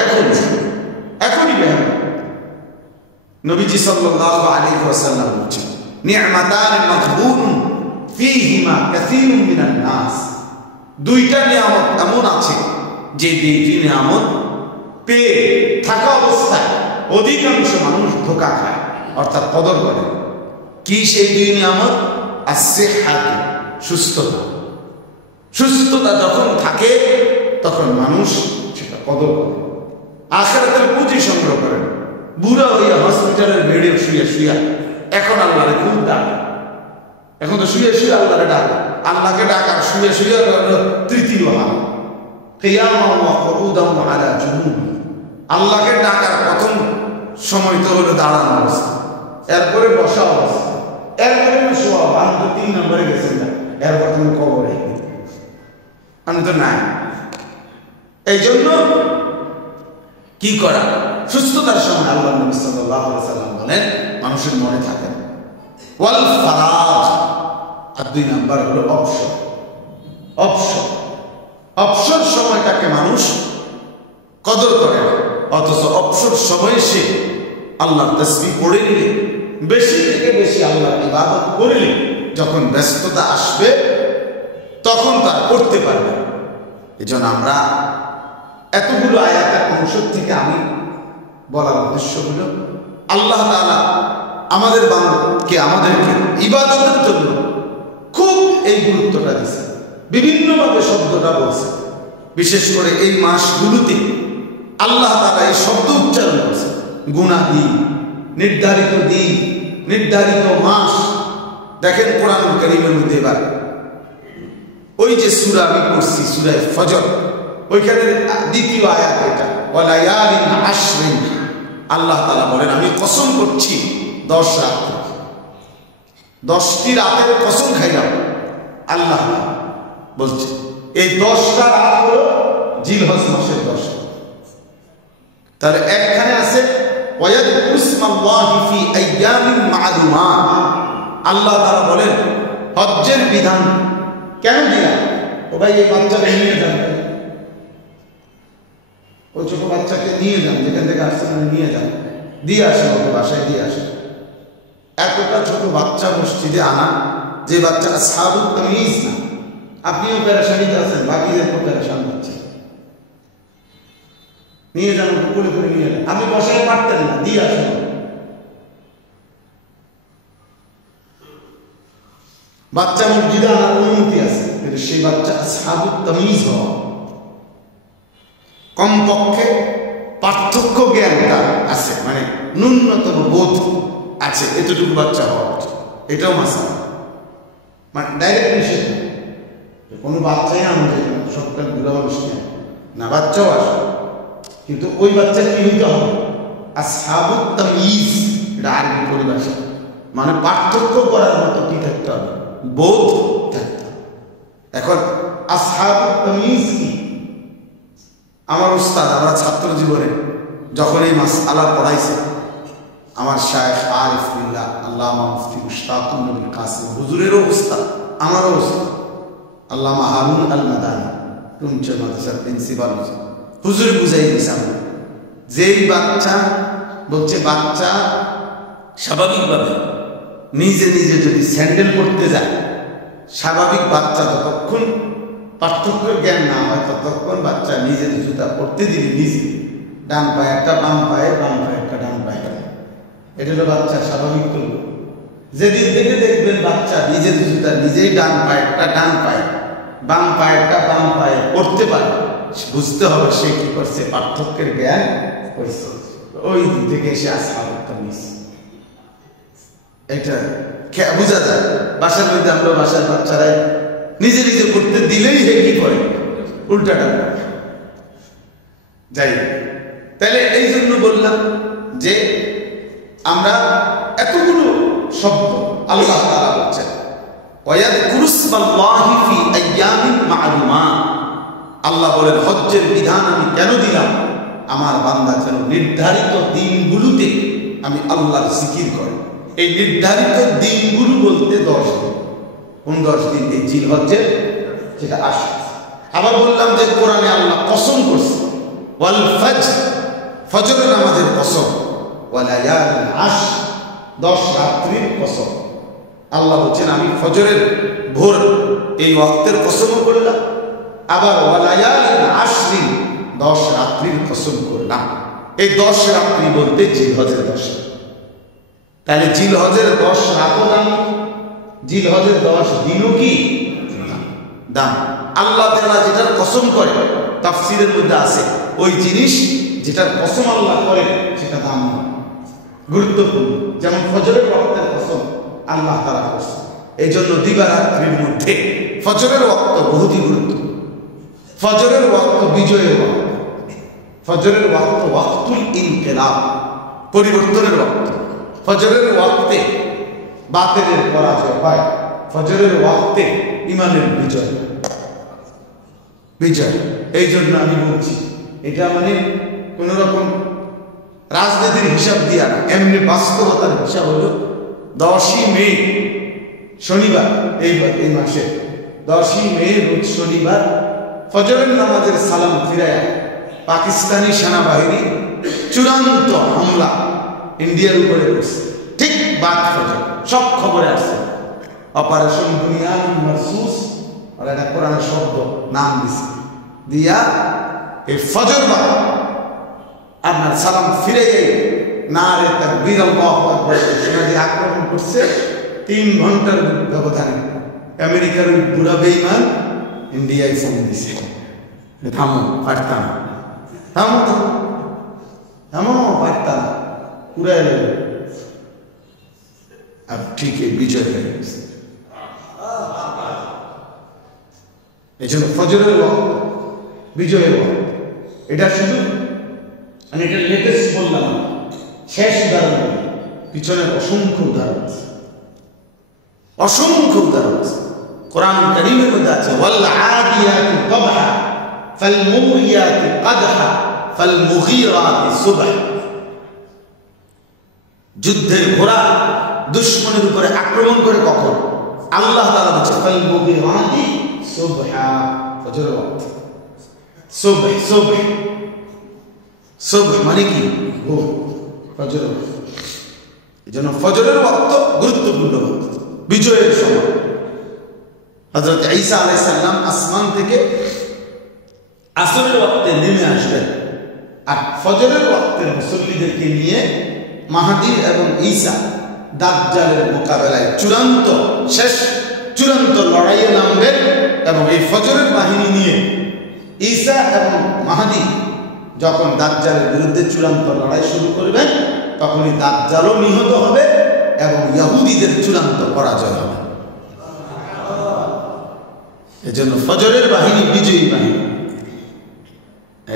এখনই মেহনত। নবীজি সাল্লাল্লাহু আলাইহি ওয়াসাল্লাম বলেছেন নি'মাতান মাগবুনুন ফীহিমা কাসীরুম মিনান নাস, 2টা নিয়ামত এমন আছে যে 2টি নিয়ামত পেয়ে থাকা অবস্থায় অধিকাংশ মানুষ ধোঁকা খায়, অর্থাৎ কদর করে। কি সেই 2 নিয়ামত? as-সিহহাত, সুস্থতা। সুস্থতা যখন থাকে তখন মানুষ সেটা কদর করে, আখিরাতের পুঁজি সংগ্রহ করে। বুড়া হইয়া হসপিটালের বেডে শুয়ে শুয়া এখন আল্লাহরে খুব ডাক, এখন তো শুয়ে শুয়ে আল্লাহরে ডাক, আল্লাহকে ডাকার শুয়ে শুয়ে তৃতীয় হাল আল্লাহকে ডাকার প্রথম সময় তো হলো দাঁড়ানো অবস্থা, এরপরে বসা অবস্থা, এরপরে শোয়া। আমি তো 3 নম্বরে গেছেন না, এরপর তুমি কবরে, আমি তো নাই। এই জন্য কি করা, সুস্থতার সময় আল্লাহ নবী সাল্লাল্লাহু আলাইহি ওয়াসাল্লাম বলেন মানুষের মনে থাকে ওয়াল ফারাজ। আর 2 নাম্বার হলো অবসর। অবসর অবসর সময়টাকে মানুষ কদর করে, অথচ অবসর সময়ে সে আল্লাহর তাসবিহ পড়ে নিলে, বেশি থেকে বেশি আল্লাহর ইবাদত করলে, যখন ব্যস্ততা আসবে তখন তা করতে পারবে। এজন্য আমরা এতগুলো আয়াতের অংশ থেকে আমি বলার উদ্দেশ্য হলো আল্লাহ তাআলা আমাদেরকে ইবাদতের জন্য খুব এই গুরুত্বটা দিয়েছে, বিভিন্নভাবে শব্দটা বলছে। বিশেষ করে এই মাসগুলোতে আল্লাহ তাআলা এই শব্দ উচ্চারণ করছে, গুনাহী নির্ধারিত দিন, নির্ধারিত মাস। দেখেন কোরআনুল কারীমের মধ্যে এবার ওই যে সূরা আমি পড়ছি, সূরা ফজর, ওইখানে 2য় আয়াত এটা, ওয়ালায়ালিন আশরিন। আল্লাহ তাআলা বলেন আমি কসম করছি 10 রাত, 10টি রাতের কসম খাইলাম। আল্লাহ বলছে এই 10টা রাত হলো জিলহজ মাসের 10। তাহলে একখানে আছে ওয়ায়াযকুরু ইসমাল্লাহি ফি আইয়ামিন মা'লুমাত। আল্লাহ তাআলা বলেন হজ্জের বিধান কেন দিলেন? ও ভাই এই বাচ্চাকে নিয়ে যান, ওই ছোট বাচ্চাকে নিয়ে যান, যেখান থেকে আসছেন নিয়ে যান, দিয়ে আসেন, ওকে বাসায় দিয়ে আসেন। এতটা ছোট বাচ্চা মসজিদে আনা, যে বাচ্চা আসহাবুত তামিজ না, আপনিও পেরেশানিতে আছেন, বাকিদেরকেও পেরেশান হচ্ছে, নিয়ে যান, করে করে নিয়ে যান। আপনি বসায় পারতেন না, দিয়ে আসেন। বাচ্চা মসজিদে আনার অনুমতি আছে, কিন্তু সেই বাচ্চা আসহাবুত তামিজ হওয়া, কমপক্ষে পার্থক্য জ্ঞান তার আছে, মানে ন্যূনতম বোধ আছে, এতটুকু বাচ্চা হওয়া উচিত। এটাও মাসা, মানে ডাইরেক্ট নিষেধ কোনো বাচ্চাই আনা যায় না, সবটার বুড়া মানুষ না, বাচ্চাও আসে, কিন্তু ওই বাচ্চা কি হইতে হবে? আসহাবুত তামিজ, এটা আরবি পরিভাষা, মানে পার্থক্য করার মতো কি থাকতে হবে? বোধ থাকতে হবে। এখন আসহাবুত তামিজ কি? আমার উস্তাদ, আমরা ছাত্র জীবনে যখন এই মাসআলা পড়াইছে, আমার শায়েখ আরিফ বিল্লাহ আল্লামা মুফতি মুশতাকুর নবী কাসিম হুজুরেরও উস্তাদ, আমারও উস্তাদ আল্লামা হারুন আল মাদানী টুনচর মাদ্রাসার প্রিন্সিপাল হুজুর বুঝাই দিয়েছেন, যেই বাচ্চা বলছে, বাচ্চা স্বাভাবিকভাবে নিজে নিজে যদি স্যান্ডেল পড়তে যায়, স্বাভাবিক বাচ্চা ততক্ষণ পার্থক্য জ্ঞান না হয় ততক্ষণ বাচ্চা নিজের জুতা পড়তে দিলে নিজে ডান পায়ে একটা, বাম পায়ে একটা, ডান পায়ে, এটা হলো বাচ্চা স্বাভাবিক করল। যেদিন থেকে দেখবেন বাচ্চা নিজের জুতা নিজেই ডান পায়ে একটা, ডান পায়ে, বাম পায়ে একটা, বাম পায়ে পড়তে পারে, বুঝতে হবে সে কি করছে, পার্থক্যের জ্ঞান হয়েছে। ওই দিক থেকে এসে আসহাবুত তামিজ, এটা বোঝা যায়। বাসার মধ্যে আমরা বাসার বাচ্চারাই নিজে নিজে করতে দিলেই হে কি করে, উল্টাটা যাই। তাহলে এই জন্য বললাম যে আমরা এতগুলো শব্দ আল্লাহ তাআলা বলছেন, ওয়ায়াযকুরু ইসমাল্লাহি ফি আইয়ামিন মা'লুমাত। আল্লাহ বলেন হজ্জের বিধান আমি কেন দিলাম? আমার বান্দা যেন নির্ধারিত দিনগুলোতে আমি আল্লাহর জিকির করে। এই নির্ধারিত দিনগুলো বলতে 10 দিন। কোন 10 দিন? এই জিলহজ্জের যেটা আসে। আবার বললাম যে কোরআনে আল্লাহ কসম করছে, ওয়াল ফজর, ফজরের নামাজের কসম, ওয়ালায়ালিন আশর, 10 রাত্রির কসম। আল্লাহ বলছেন আমি ফজরের ভোর এই ওয়াক্তের কসমও করলাম, আবার ওয়ালায়ালিন আশরিন, 10 রাত্রির কসম করলাম। এই 10 রাত্রি বলতে জিলহজের 10। তাহলে জিলহজের 10 রাতও দাম, জিলহজের 10 দিনও কি দাম। আল্লাহ তাআলা যেটার কসম করে তাফসীরের মধ্যে আছে ওই জিনিস যেটার কসম আল্লাহ করেন সেটা দাম গুরুত্বপূর্ণ। যেমন ফজরের ওয়াক্তের কসম আল্লাহ তাআলা করছেন, এই জন্য দিবারাত্রির মধ্যে ফজরের ওয়াক্ত বহুতই গুরুত্বপূর্ণ। ফজরের ওয়াক্ত বিজয়ের ওয়াক্ত, ফজরের ওয়াক্ত ওয়াক্তুল ইনকিলাব, পরিবর্তনের ওয়াক্ত। ফজরের ওয়াক্তে বাতিলের পরাজয় হয়, ফজরের ওয়াক্তে ইমানের বিজয় বিজয়। এই জন্য আমি বলছি এটা মানে কোন রকম রাজনীতির হিসাব দিয়া না, এমনি বাস্তবতার হিসাব হলো 10ই মে শনিবার, এই মাসে 10ই মে রোজ শনিবার ফজরের নামাজের সালাম ফিরায়া পাকিস্তানি সেনাবাহিনী চূড়ান্ত হামলা ইন্ডিয়ার উপরে করছে। ঠিক বাদ ফজর, সব খবরে আসছে অপারেশন বুনিয়ান মারসুস, আর একটা কোরআনের শব্দ নাম দিছে দিয়া এই ফজর বাদ আপনার সালাম ফিরে গিয়ে নারে তাকবীর আল্লাহু আকবার শোনা দিয়ে আক্রমণ করছে। 3 ঘন্টার ব্যবধানে আমেরিকার ওই বুড়া বেঈমান ইন্ডিয়ায় ফোন দিছে, থামো পারতাম, থামো থামো থামো পারতাম, উড়ে এলো। আর ঠিক এই বিজয় হয়ে গেছে। এই জন্য ফজরের ওয়াক্ত বিজয়ের ওয়াক্ত। এটা শুধু মানে এটা লেটেস্ট বললাম, শেষ উদাহরণ, পিছনে অসংখ্য উদাহরণ আছে, অসংখ্য উদাহরণ আছে। কোরআন কারীমের মধ্যে আছে ওয়াল আদিয়াতি দবহা ফাল মুগিয়াতি কদহা ফাল মুগীরাতি সুবহ। যুদ্ধের ঘোড়া দুশমনের উপরে আক্রমণ করে কখন? আল্লাহ তাআলা বলেছেন ফাল মুগীরাতি সুবহা, ফজর ওয়াক্ত। সুবহ সুবহ সুবহ মানে কি? ভোর, ফজর ওয়াক্ত। এজন্য ফজরের ওয়াক্ত গুরুত্বপূর্ণ ওয়াক্ত, বিজয়ের সময়। হযরত ঈসা আলাইহিস সালাম আসমান থেকে আসরের ওয়াক্তে নেমে আসবেন, আর ফজরের ওয়াক্তের মুসল্লিদেরকে নিয়ে মাহদী এবং ঈসা দাজ্জালের মোকাবেলায় চূড়ান্ত লড়াইয়ে নামবেন। এবং এই ফজরের বাহিনী নিয়ে ঈসা এবং মাহদী যখন দাজ্জালের বিরুদ্ধে চূড়ান্ত লড়াই শুরু করবেন, তখনই দাজ্জালও নিহত হবে এবং ইহুদিদের চূড়ান্ত পরাজয় হবে। এই জন্য ফজরের বাহিনী বিজয়ী বাহিনী।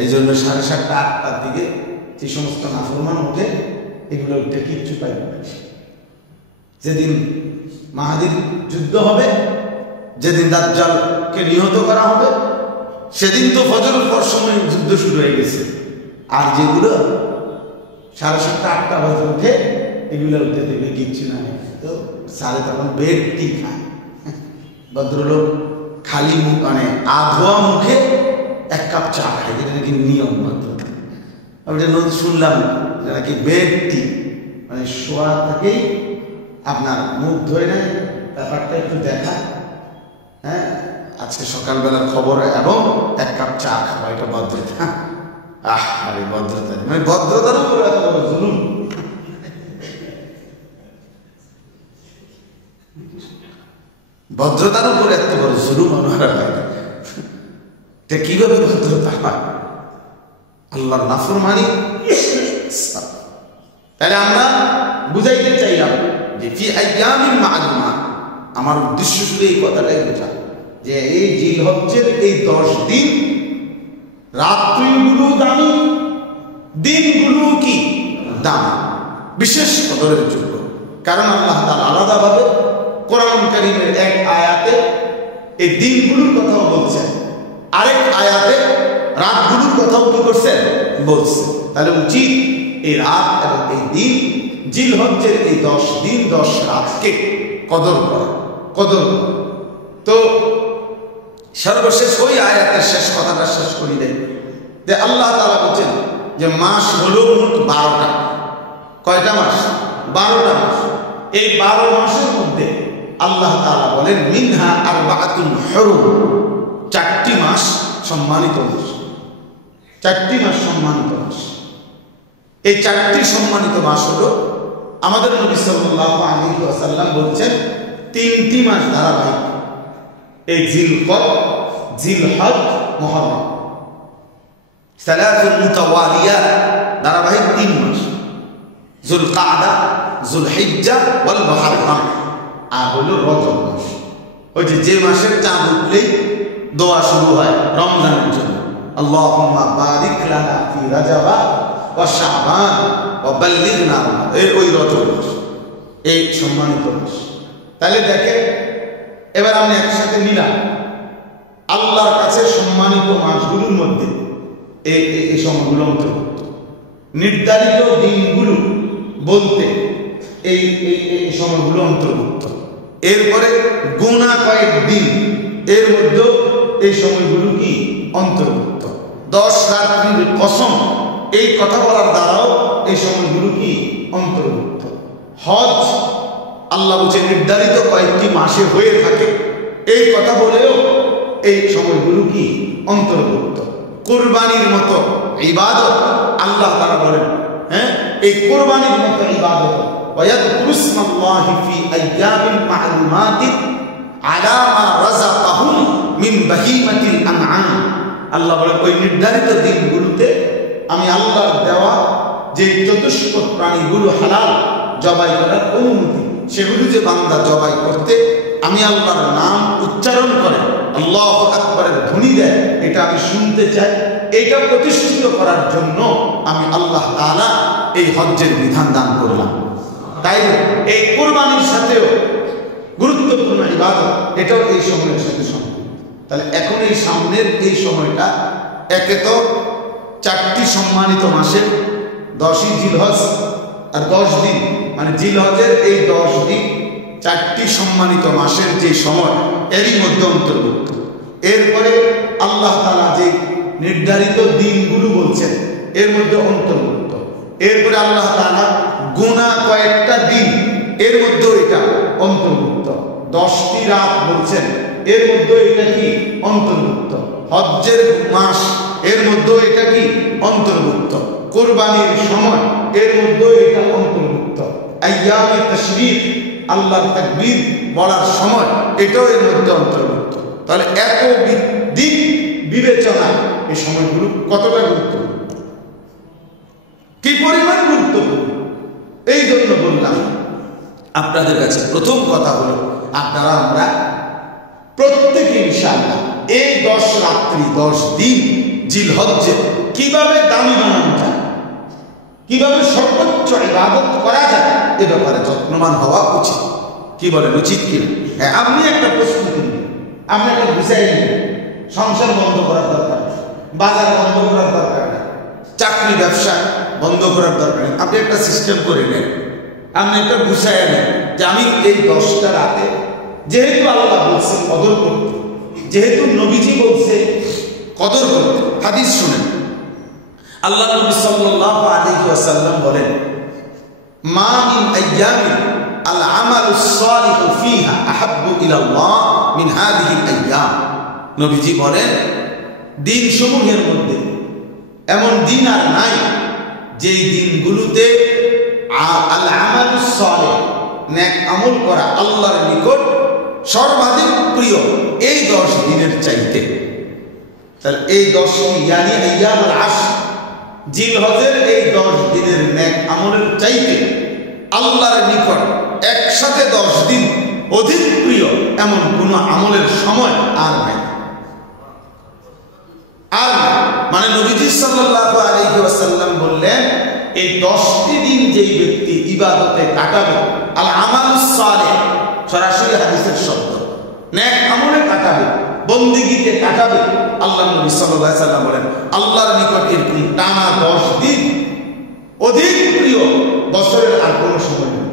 এই জন্য 7:30 8টার দিকে যে সমস্ত নাফরমান ওঠে, এগুলো উঠে কিচ্ছু পাইবে না। যেদিন মাহদীর যুদ্ধ হবে, যেদিন দাজ্জালকে নিহত করা হবে, সেদিন তো ফজরের পর সময় যুদ্ধ শুরু হয়ে গেছে। আর যেগুলো 7:30 8টা বাজে উঠে, এগুলো উঠে দেবে কিচ্ছু না। তো সারে তখন বেড টি খায়। ভদ্রলোক খালি মুখ মানে আধোয়া মুখে 1 কাপ চা খায়, যেটা নাকি নিয়ম মাত্র। আমি নতুন শুনলাম যে নাকি বেড টি মানে শোয়া থেকেই আপনার মুখ ধরে নেয়, ব্যাপারটা একটু দেখা, হ্যাঁ আজকে সকালবেলার খবর এবং 1 কাপ চা খাওয়া, এটা ভদ্রতা। আরে ভদ্রতা মানে ভদ্রতার উপর এত বড় জুলুম। ভদ্রতার উপর এত বড় জুলুম ওনারা হয়, এটা কিভাবে ভদ্রতা হয়? আল্লাহর নাফরমানি। তাহলে আমরা বুঝাইতে চাইলাম যে ফি আইয়ামিন মা'লুমা, আমার উদ্দেশ্য শুধু এই কথাটাই বোঝা যে এই জিলহজ্জের এই 10 দিন, রাত্রিগুলো দামি, দিনগুলো কি দামি, বিশেষ কদরের যোগ্য। কারণ আল্লাহ তাআলা আলাদাভাবে কোরআন কারীমের এক আয়াতে এই দিনগুলোর কথাও বলছেন, আরেক আয়াতে রাতগুলোর কথাও কি করছেন বলছেন। তাহলে উচিত এই রাত এবং এই দিন, জিলহজ্জের এই 10 দিন 10 রাতকে কদর করা, কদর। তো সর্বশেষ ওই আয়াতের শেষ কথাটা শেষ করি দেয় যে আল্লাহ তাআলা বলেন যে মাস হলো মোট 12টা। কয়টা মাস? 12টা মাস। এই 12 মাসের মধ্যে আল্লাহ তাআলা বলেন মিনহা আরবাআতুন হুরুম, 4টি মাস সম্মানিত মাস, 4টি মাস সম্মানিত মাস। এই 4টি সম্মানিত মাস হলো আমাদের নবী সাল্লাল্লাহু আলাইহি ওয়াসাল্লাম বলছেন 3টি মাস ধারাবাহিক, এই জিলকদ, জিলহজ, মুহররম, সালাতুল মুতাওয়ালিয়াত, ধারাবাহিক 3 মাস, যুলকাদা, যুলহিজ্জা ওয়াল মুহররম, আর হলো রজব মাস। ওই যে মাসের চাঁদ উঠলেই দোয়া শুরু হয় রমজানের জন্য, আল্লাহুম্মা বারিক লানা ফি রাজাবা ওয়া শাবান ওয়া বাল্লিগনা, ওই রজব মাস, এই সম্মানিত মাস। তাহলে দেখেন, এবার আমি একসাথে নিলাম আল্লাহর কাছে সম্মানিত মাসগুলোর মধ্যে এই সময়গুলো অন্তর্ভুক্ত। নির্ধারিত দিনগুলো বলতে এই সময়গুলো অন্তর্ভুক্ত। এরপরে গোনা কয়েক দিন, এর মধ্যেও এই সময়গুলো কি অন্তর্ভুক্ত। 10 রাত্রির কসম, এই কথা বলার দ্বারাও এই সময়গুলো কি অন্তর্ভুক্ত। হজ আল্লাহ বলছে নির্ধারিত কয়েকটি মাসে হয়ে থাকে, এই কথা বলেও এই সময়গুলো কি অন্তর্ভুক্ত। কুরবানির মতো ইবাদত আল্লাহ তাআলা বলেন, হ্যাঁ, এই কুরবানির মতো ইবাদত ওয়ায়াযকুরু ইসমাল্লাহি ফি আইয়ামিন মা'লুমাতিন আলা মা রাযাকাহুম মিন বাহিমাতিল আনআম। আল্লাহ বলেন ওই নির্ধারিত দিনগুলোতে আমি আল্লাহর দেওয়া যে চতুষ্পদ প্রাণীগুলো হালাল জবাই করার অনুমতি, সেগুলো যে বান্দা জবাই করতে আমি আল্লাহর নাম উচ্চারণ করে আল্লাহু আকবারের ধ্বনি দেয়, এটা আমি শুনতে চাই, এটা প্রতিষ্ঠিত করার জন্য আমি আল্লাহ তাআলা এই হজ্জের বিধান দান করলাম। তাই এই কুরবানির সাথেও গুরুত্বপূর্ণ ইবাদত, এটাও এই সময়ের সাথে সম্পর্কিত। তাহলে এখন এই সামনের এই সময়টা, একে তো 4টি সম্মানিত মাসের 10ই জিলহজ আর 10 দিন, মানে জিলহজের এই 10 দিন 4টি সম্মানিত মাসের যে সময়, এরই মধ্যে অন্তর্ভুক্ত। এরপরে আল্লাহ তাআলা যে নির্ধারিত দিনগুলো বলছেন এর মধ্যে অন্তর্ভুক্ত। এরপরে আল্লাহ তাআলা গুনাহ কয়েকটা দিন, এর মধ্যেও এটা অন্তর্ভুক্ত। 10টি রাত বলছেন, এর মধ্যে এটা কি অন্তর্ভুক্ত। হজ্জের মাস, এর মধ্যে এটা কি অন্তর্ভুক্ত। কুরবানির সময়, এর মধ্যে এটা অন্তর্ভুক্ত। আইয়ামে তাশরীক, আল্লাহর তাকবীর বলার সময়, এটাও এর মধ্যে অন্তর্ভুক্ত। তাহলে এত দিক বিবেচনা এই সময়গুলো কতটা গুরুত্বপূর্ণ, কি পরিমাণ গুরুত্বপূর্ণ, এই জন্য বললাম আপনাদের কাছে প্রথম কথা হলো আপনারা আমরা প্রত্যেকে ইনশাআল্লাহ এই 10 রাত্রি 10 দিন জিলহজ্জে কিভাবে দামি বানানো যায়, কিভাবে সর্বোচ্চ ইবাদত করা যায়, এ ব্যাপারে যত্নবান হওয়া উচিত। কি বলেন, উচিত কি? হ্যাঁ, আপনি একটা প্রস্তুতি নিন, আপনি একটা গুছাই নিন। সংসার বন্ধ করার দরকার নেই, বাজার বন্ধ করার দরকার নেই, চাকরি ব্যবসা বন্ধ করার দরকার নেই। আপনি একটা সিস্টেম করে নেন, আপনি একটা গুছাই নেন যে আমি এই 10টা রাতে, যেহেতু আল্লাহ বলছে কদর করতে, যেহেতু নবীজি বলছে কদর করতে, হাদিস শুনেন। আল্লাহ নবী সাল্লাল্লাহু আলাইহি ওয়াসাল্লাম বলেন, মা মিন আইয়ামিন আল আমালুস সালিহু ফিহা আহাব্বু ইলাল্লাহ মিন হাযিহিল আইয়াম। নবীজি বলেন, দিনসমূহের মধ্যে এমন দিন আর নাই যেই দিনগুলোতে আল আমালুস সালিহ, নেক আমল করা আল্লাহর নিকট সর্বাধিক প্রিয় এই 10 দিনের চাইতে। তাহলে এই 10টি ইয়ানি আইয়ামুল আশর, জিলহজের এই 10 দিনের নেক আমলের চাইতে আল্লাহর নিকট একসাথে 10 দিন অধিক প্রিয় এমন কোন আমলের সময় আর নাই। আর মানে নবীজি সাল্লাল্লাহু আলাইহি ওয়াসাল্লাম বললেন, এই 10টি দিন যেই ব্যক্তি ইবাদতে কাটাবে, আল আমালুস সালিহ সরাসরি হাদিসের শব্দ, নেক আমলে কাটাবে, বন্দেগীতে কাটাবে, আল্লাহ নবী সাল্লাল্লাহু আলাইহি ওয়াসাল্লাম বলেন আল্লাহর নিকট এরকম টানা 10 দিন অধিক প্রিয় বছরের আর কোন সময় নেই।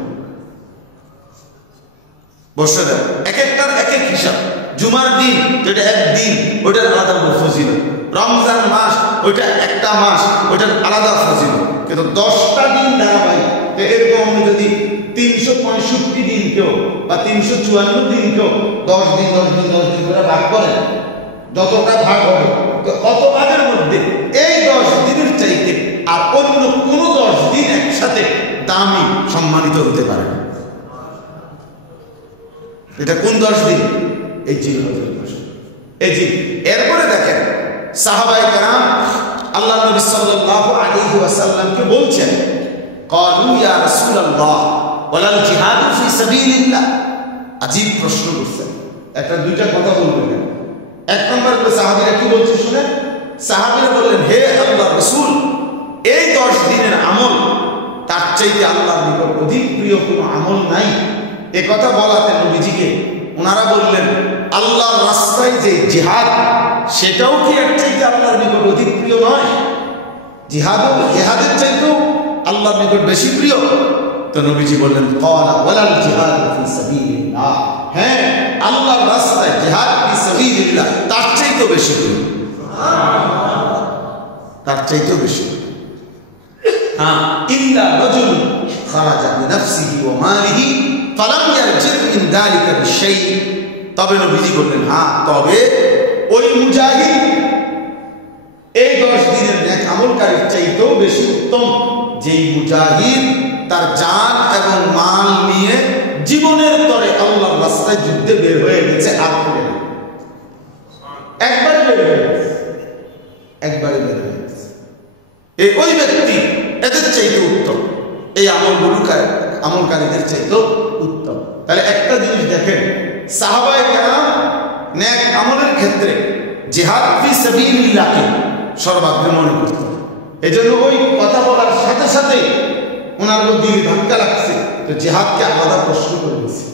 বছরের এক একটার এক এক হিসাব। জুমার দিন যেটা একদিন, ওইটার আলাদা ফজিলত। রমজান মাস ওইটা একটা মাস, ওইটার আলাদা ফজিলত। কিন্তু 10টা দিন ধারাবাহিক, এরকম আমি যদি 365 দিন কেউ বা 354 দিন কেউ 10 দিন 10 দিন 10 দিন করে ভাগ করেন, যতটা ভাগ হবে অত ভাগের মধ্যে এই 10 দিনের চাইতে আর অন্য কোন 10 দিন একসাথে দামি সম্মানিত হতে পারে না। এটা কোন 10 দিন? এই জিলহজের মাস। এই যে এরপরে দেখেন সাহাবায়ে কেরাম আল্লাহ নবী সাল্লাল্লাহু আলাইহি ওয়াসাল্লামকে বলছেন, ক্বালু ইয়া রাসূলুল্লাহ ওয়ালাল জিহাদু ফি সাবিলিল্লাহ। আজীব প্রশ্ন করছেন, একটা দুইটা কথা বলবেন। এক নম্বর করে সাহাবীরা কি বলছে শুনেন। সাহাবীরা বললেন, হে আল্লাহর রাসূল, এই 10 দিনের আমল তার চাইতে আল্লাহর নিকট অধিক প্রিয় কোনো আমল নাই। এ কথা বলাতে নবীজিকে ওনারা বললেন, আল্লাহর রাস্তায় যে জিহাদ সেটাও কি এর চাইতে আল্লাহর নিকট অধিক প্রিয় নয়? জিহাদের চাইতেও আল্লাহর নিকট বেশি প্রিয়? তো নবীজি বললেন, ক্বালা ওয়ালাল জিহাদ ফি সাবিলিল্লাহ, হ্যাঁ আল্লাহর রাস্তায় জিহাদ ফি সাবিলিল্লাহ তার চাইতেও বেশি প্রিয়, তার চাইতেও বেশি। হ্যাঁ, ইল্লা রাজুল খারাজা বিনাফসিহি ওয়া মালিহি ফালাম ইয়ারজি মিন যালিকা বিশাই। তবে নবীজি বললেন, হ্যাঁ তবে ওই মুজাহিদ এই 10 দিনের নেক আমলকারীর চাইতেও বেশি উত্তম যেই মুজাহিদ তার জান এবং মাল নিয়ে জীবনের তরে আল্লাহর রাস্তায় যুদ্ধে বের হয়ে গেছে। একবারে বের হয়ে গেছে, একবারে বের হয়ে গেছে। এই ওই ব্যক্তি এদের চাইতে উত্তম, এই আমলকারীদের চাইতেও উত্তম। তাহলে একটা জিনিস দেখেন, সাহাবায়ে কেরাম নেক আমলের ক্ষেত্রে জিহাদ ফি সাবিলিল্লাহকে সর্বাগ্রে মনে করতেন। এজন্য ওই কথা বলার সাথে সাথে ওনার মধ্যে ধাক্কা লাগছে, তো জিহাদকে আলাদা প্রশ্ন করে দিয়েছে,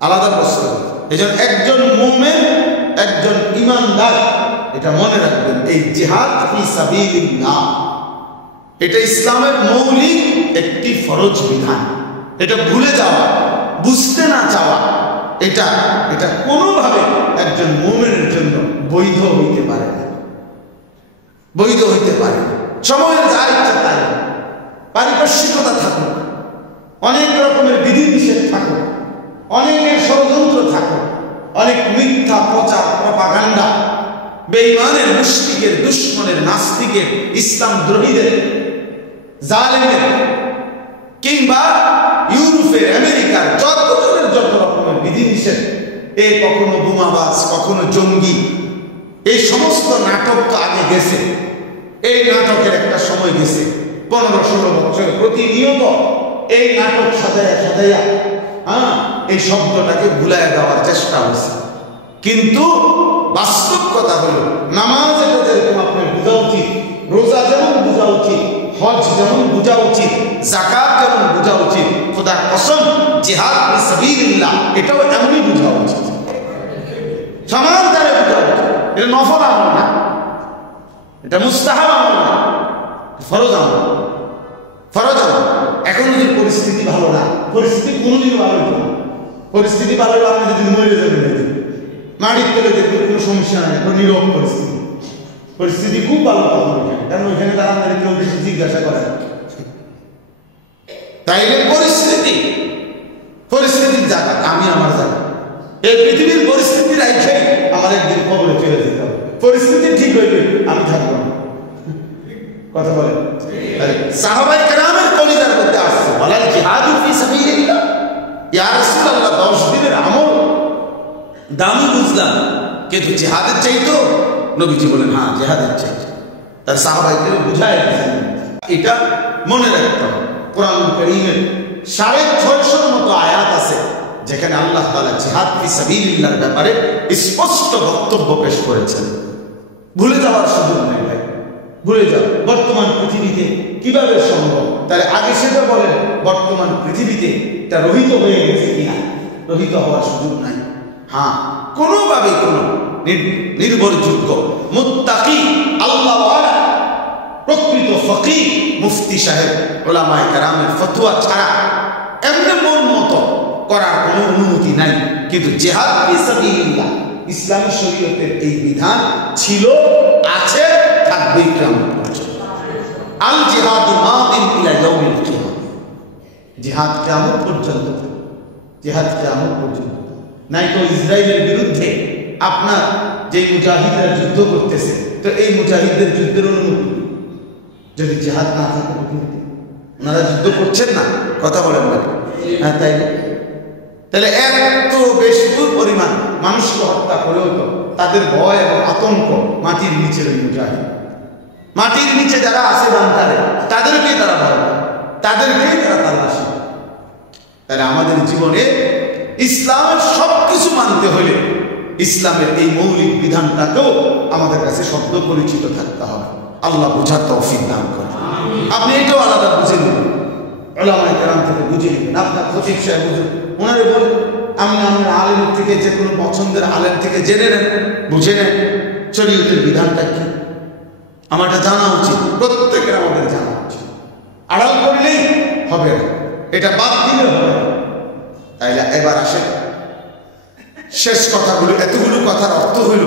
আলাদা প্রশ্ন। এজন্য একজন মুমিন, একজন ঈমানদার এটা মনে রাখবেন, এই জিহাদ ফি সাবিলিল্লাহ এটা ইসলামের মৌলিক একটি ফরজ বিধান। এটা ভুলে যাওয়া, বুঝতে না চাওয়া, এটা কোনোভাবে একজন মুমিনের জন্য বৈধ হইতে পারে না, বৈধ হইতে পারে। সময়ের যা ইচ্ছা তাই, পারিপার্শ্বিকতা থাকুক, অনেক রকমের বিধিনিষেধ থাকুক, অনেকের ষড়যন্ত্র থাকুক, অনেক মিথ্যা প্রচার প্রপাগান্ডা, বেঈমানের, মুশরিকের, দুশমনের, নাস্তিকের, ইসলাম দ্রোহীদের, জালেমের, কিংবা ইউরোপের, আমেরিকার যত রকমের বিধিনিষেধ, কখনো বোমাবাজ, কখনো জঙ্গি, এই সমস্ত নাটক তো আগে গেছে। এই নাটকের একটা সময় গেছে 15-16 বছর প্রতিনিয়ত এই নাটক সাজাইয়া এই শব্দটাকে ভুলাইয়া দেওয়ার চেষ্টা হয়েছে। কিন্তু বাস্তব কথা হলো, নামাজ এটা যেরকম আপনার বোঝা উচিত, রোজা যেমন বোঝা উচিত, হজ যেমন বোঝা উচিত, যাকাত যেমন বোঝা উচিত, খোদার কসম জিহাদ ফি সাবিলিল্লাহ এটাও এমনই বোঝা উচিত, সমান তারে বোঝা উচিত। এটা নফল আমল না, এটা মুস্তাহাব আমল না, ফরজ আমল, ফরজ আমল। এখন যদি পরিস্থিতি ভালো না, পরিস্থিতি কোনোদিনও ভালো হতো না। পরিস্থিতি ভালো হলে আপনি যদি মরে যাবেন, মাটির তলে দেখবেন কোনো সমস্যা নাই, কোনো নীরব পরিস্থিতি। পরিস্থিতি খুব ভালো তখন ওইখানে, কারণ ওইখানে তারা আমাদের কেউ বেশি জিজ্ঞাসা করে। তাইলে পরিস্থিতির জায়গা, আমি আমার জায়গা, এই পৃথিবীর পরিস্থিতির রাইখে আমার একদিন কবরে চলে যেতে হবে। পরিস্থিতি ঠিক হইবে, আমি থাকবো না। কথা বলেন, সাহাবায়ে কেরামের কলিজার মধ্যে আসছে, ওয়ালাল জিহাদু ফি সাবিলিল্লাহ। ইয়া রাসূলুল্লাহ, 10 দিনের আমল দামি বুঝলাম, কিন্তু জিহাদের চাইতো? নবীজি বলেন, হ্যাঁ জিহাদের চাইতো। তার সাহাবাইকে বুঝায় এটা মনে রাখতে হবে। কোরআন কারীমের 650 মতো আয়াত আছে যেখানে আল্লাহ তাআলা জিহাদ ফি সাবিলিল্লাহর ব্যাপারে স্পষ্ট বক্তব্য পেশ করেছেন। ভুলে যাওয়ার সুযোগ নেই ভাই, ভুলে যাও। বর্তমান পৃথিবীতে কিভাবে সম্ভব? তাহলে আগে সেটা বলেন, বর্তমান পৃথিবীতে এটা রহিত হয়ে গেছে কিনা? রহিত হওয়ার সুযোগ নাই। হ্যাঁ, কোনোভাবে কোনো নির্ভরযোগ্য মুত্তাকি আল্লাহওয়ালা প্রকৃত ফকিহ মুফতি সাহেব উলামায়ে কেরামের ফতোয়া ছাড়া এমনি মন মতো করার কোনো অনুমতি নাই। কিন্তু জিহাদ ফি সাবিলিল্লাহ ইসলামী শরীয়তের এই বিধান ছিল, আছে, থাকবে কিয়ামত পর্যন্ত। আল জিহাদু মাদিন ইলা ইয়াউমিল কিয়ামah, জিহাদ কিয়ামত পর্যন্ত, জিহাদ কিয়ামত পর্যন্ত। নাই তো ইসরায়েলের বিরুদ্ধে আপনার যে মুজাহিদরা যুদ্ধ করতেছে, তো এই মুজাহিদদের যুদ্ধের অনুমতি যদি জিহাদ না থাকে, ওনারা যুদ্ধ করছেন না, কথা বলেন না? হ্যাঁ, তাই তাহলে এত বেশি পরিমাণ মানুষকে হত্যা করেও তো তাদের ভয় এবং আতঙ্ক মাটির নিচের মুজাহিদ, মাটির নিচে যারা আছে বান্তারে তাদেরকেই তারা ভয় পায়, তাদেরকেই তারা তালাশি। তাহলে আমাদের জীবনে ইসলামের সবকিছু মানতে হলে ইসলামের এই মৌলিক বিধানটাকেও আমাদের কাছে শব্দ পরিচিত থাকতে হবে। আল্লাহ বুঝার তৌফিক দান করে। আপনি এটাও আলাদা বুঝে নেবেন, উলামায়ে কেরাম থেকে বুঝে নেবেন, আপনার খতিব সাহেব বুঝুন, ওনারে বলেন, আপনি আপনার আলেমের থেকে, যে কোনো পছন্দের আলেম থেকে জেনে নেন, বুঝে নেন শরীয়তের বিধানটা কি। আমারটা জানা উচিত, প্রত্যেকের আমাদের জানা উচিত। আড়াল করলেই হবে না, এটা বাদ দিলে হবে না। তাইলে এবার আসেন শেষ কথাগুলো, এতগুলো কথার অর্থ হইল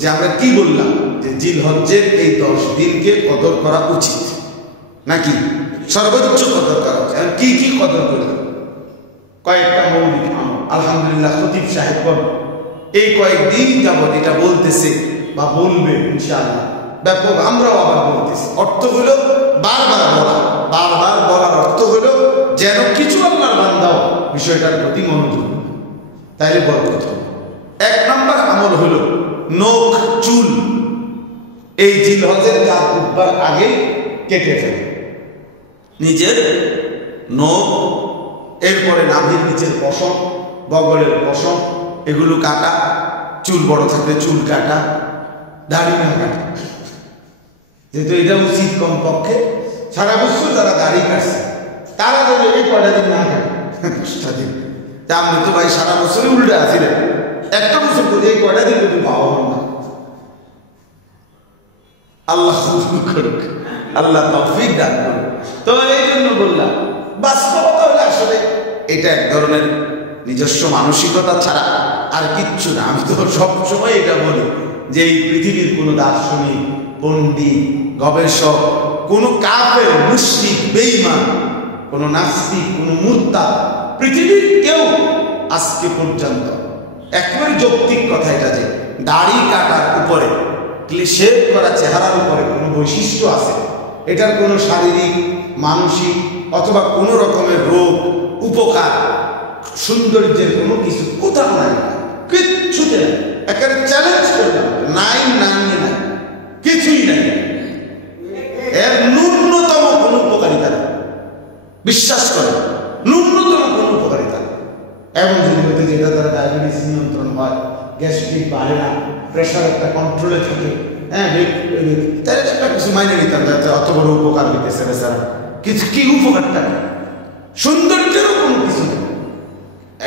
যে আমরা কি বললাম, যে জিলহজ্জের এই 10 দিনকে কদর করা উচিত নাকি সর্বোচ্চ কদর করা উচিত। কি কি কদর করলাম? কয়েকটা মৌলিক আমল। আলহামদুলিল্লাহ খতিব সাহেব এই কয়েকদিন যাবত এটা বলতেছে বা বলবে ইনশাআল্লাহ ব্যাপক, আমরাও আবার বলতেছি। অর্থ হলো বারবার বলা, বারবার বলার অর্থ হলো যেন কিছু আল্লাহর বান্দাও বিষয়টার প্রতি মনোযোগ। তাইলে বরকত হবে। 1 নম্বর আমল হলো নখ চুল এই জিলহজের 4 বুধবার আগে কেটে ফেলে, নিজের নখ, এরপরে নাভির নিচের পশম, বগলের পশম, এগুলো কাটা, চুল বড় থাকলে চুল কাটা, দাড়ি না কাটা, যেহেতু এটা উচিত। কমপক্ষে সারা বছর যারা দাড়ি কাটছে তারা যদি এই কয়টা দিন না কাটে, 10টা দিন, তা আমি তো ভাই সারা বছরে উল্টে আসিলেন, একটা বছর করে এই কয়টা দিন কিন্তু পাওয়া না। আল্লাহ করুক, আল্লাহ তৌফিক দান করুক। তো এই জন্য বললাম, বাস্তবতা হলে আসলে এটা এক ধরনের নিজস্ব মানসিকতা ছাড়া আর কিচ্ছু না। আমি তো সবসময় এটা বলি যে এই পৃথিবীর কোনো দার্শনিক, পণ্ডিত, গবেষক, কোনো কাফের, মুশরিক, বেঈমান, কোনো নাস্তিক, কোনো মুরতাদ, পৃথিবীর কেউ আজকে পর্যন্ত একেবারে যৌক্তিক কথা এটা যে দাড়ি কাটার উপরে, শেভ করা চেহারার উপরে কোনো বৈশিষ্ট্য আছে, এটার কোনো শারীরিক, মানসিক অথবা কোনো রকমের রোগ, উপকার, সৌন্দর্যের কোনো কিছু কোথাও নাই, কিচ্ছুতে নাই। একেবারে চ্যালেঞ্জ করলাম, নাই নাই নাই, কিছুই নাই। এর ন্যূনতম কোনো উপকারিতা নেই, বিশ্বাস করে, ন্যূনতম কোনো উপকারিতা নেই। এমন যদি হতে যেটা দ্বারা ডায়াবেটিস নিয়ন্ত্রণ হয়, গ্যাস্ট্রিক বাড়ে না, প্রেশার একটা কন্ট্রোলে থাকে, হ্যাঁ, তাহলে একটা কিছু মাইনে নিতাম, অত বড় উপকার হইতেছে বেচারা, কিছু কি উপকারটা? সৌন্দর্যেরও কোনো কিছু নেই।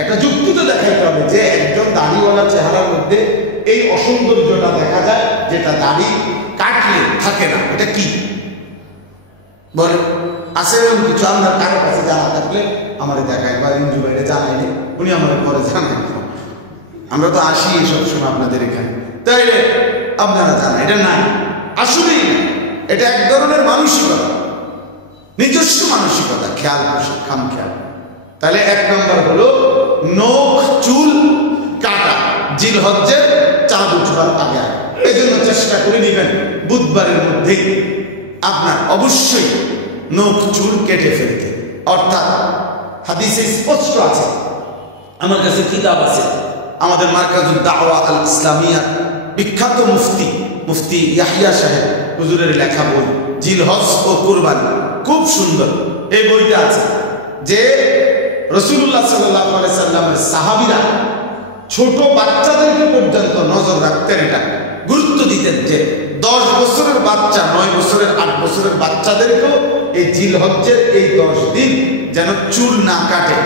একটা যুক্তি তো দেখাইতে হবে যে একজন দাড়িওয়ালা চেহারার মধ্যে এই অসৌন্দর্যটা দেখা যায়, যেটা দাড়ি কাটলে থাকে না। এটা কি বলে? আছে এরকম কিছু? আপনার কারো কাছে জানা থাকলে আমাদের দেখায়, বা ইঞ্জু বাইরে জানাইনি, উনি আমাদের পরে জানাই। আমরা তো আসি সবসময় আপনাদের এখানে, তাইলে আপনারা জানা এটা নাই, আসলেই না। এটা এক ধরনের মানসিকতা, নিজস্ব মানসিকতা, খেয়াল খাম খেয়াল। তাহলে 1 নম্বর হলো নখ চুল কাটা জিলহজ্জের 4 বুধবার আগে। এই জন্য চেষ্টা করে নিবেন বুধবারের মধ্যে আপনার অবশ্যই নখ চুল কেটে ফেলতে। অর্থাৎ হাদিসে স্পষ্ট আছে, আমার কাছে কিতাব আছে, আমাদের মারকাজুদ দাওয়া আল ইসলামিয়া বিখ্যাত মুফতি ইয়াহিয়া সাহেব হুজুরের লেখা বই জিলহজ ও কুরবানি, খুব সুন্দর এই বইটা আছে। যে রাসূলুল্লাহ সাল্লাল্লাহু আলাইহি সাল্লামের সাহাবীরা ছোট বাচ্চাদেরকে পর্যন্ত নজর রাখতেন, এটা গুরুত্ব দিতেন যে 10 বছরের বাচ্চা, 9 বছরের, 8 বছরের বাচ্চাদেরকেও এই জিলহজ্জের এই 10 দিন যেন চুল না কাটে,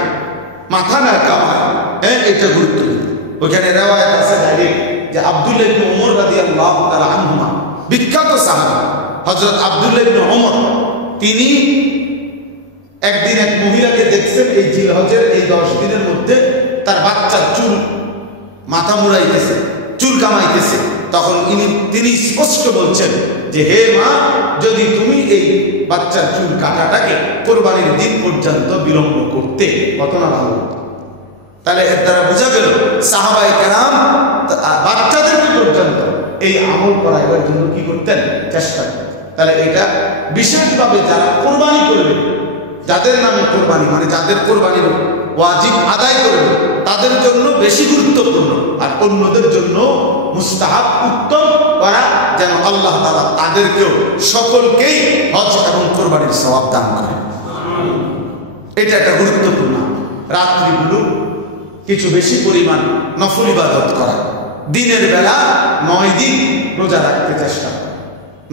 মাথা না কামায়, এটা গুরুত্ব দিতেন। ওখানে রিওয়ায়াত আছে ডাইরেক্ট যে আব্দুল্লাহ ইবনে ওমর রাদিয়াল্লাহু তাআলা আনহুমা, বিখ্যাত সাহাবী হযরত আব্দুল্লাহ ইবনে ওমর, তিনি একদিন এক মহিলাকে দেখছেন এই জিলহজের এই 10 দিনের মধ্যে তার বাচ্চার চুল মাথা মুড়াইতেছে, চুল কামাইতেছে। তখন তিনি স্পষ্ট বলছেন যে হে মা, যদি তুমি এই বাচ্চার চুল কাটাটাকে কোরবানির দিন পর্যন্ত বিলম্ব করতে, কত না ভালো হতো। তাহলে এর দ্বারা বোঝা গেল সাহাবায়ে কেরাম বাচ্চাদেরকে পর্যন্ত এই আমল করাইবার জন্য কি করতেন? চেষ্টা করতেন। তাহলে এটা বিশেষভাবে যারা কোরবানি করবে, যাদের নামে কোরবানি, মানে যাদের কোরবানির ওয়াজিব আদায় করবে তাদের জন্য বেশি গুরুত্বপূর্ণ, আর অন্যদের জন্য মুস্তাহাব উত্তম করা, যেন আল্লাহ তাআলা তাদেরকেও সকলকেই হজ এবং কোরবানির সওয়াব দান করে। এটা একটা গুরুত্বপূর্ণ। রাত্রিগুলো কিছু বেশি পরিমাণ নফল ইবাদত করা, দিনের বেলা 9 দিন রোজা রাখতে চেষ্টা করা,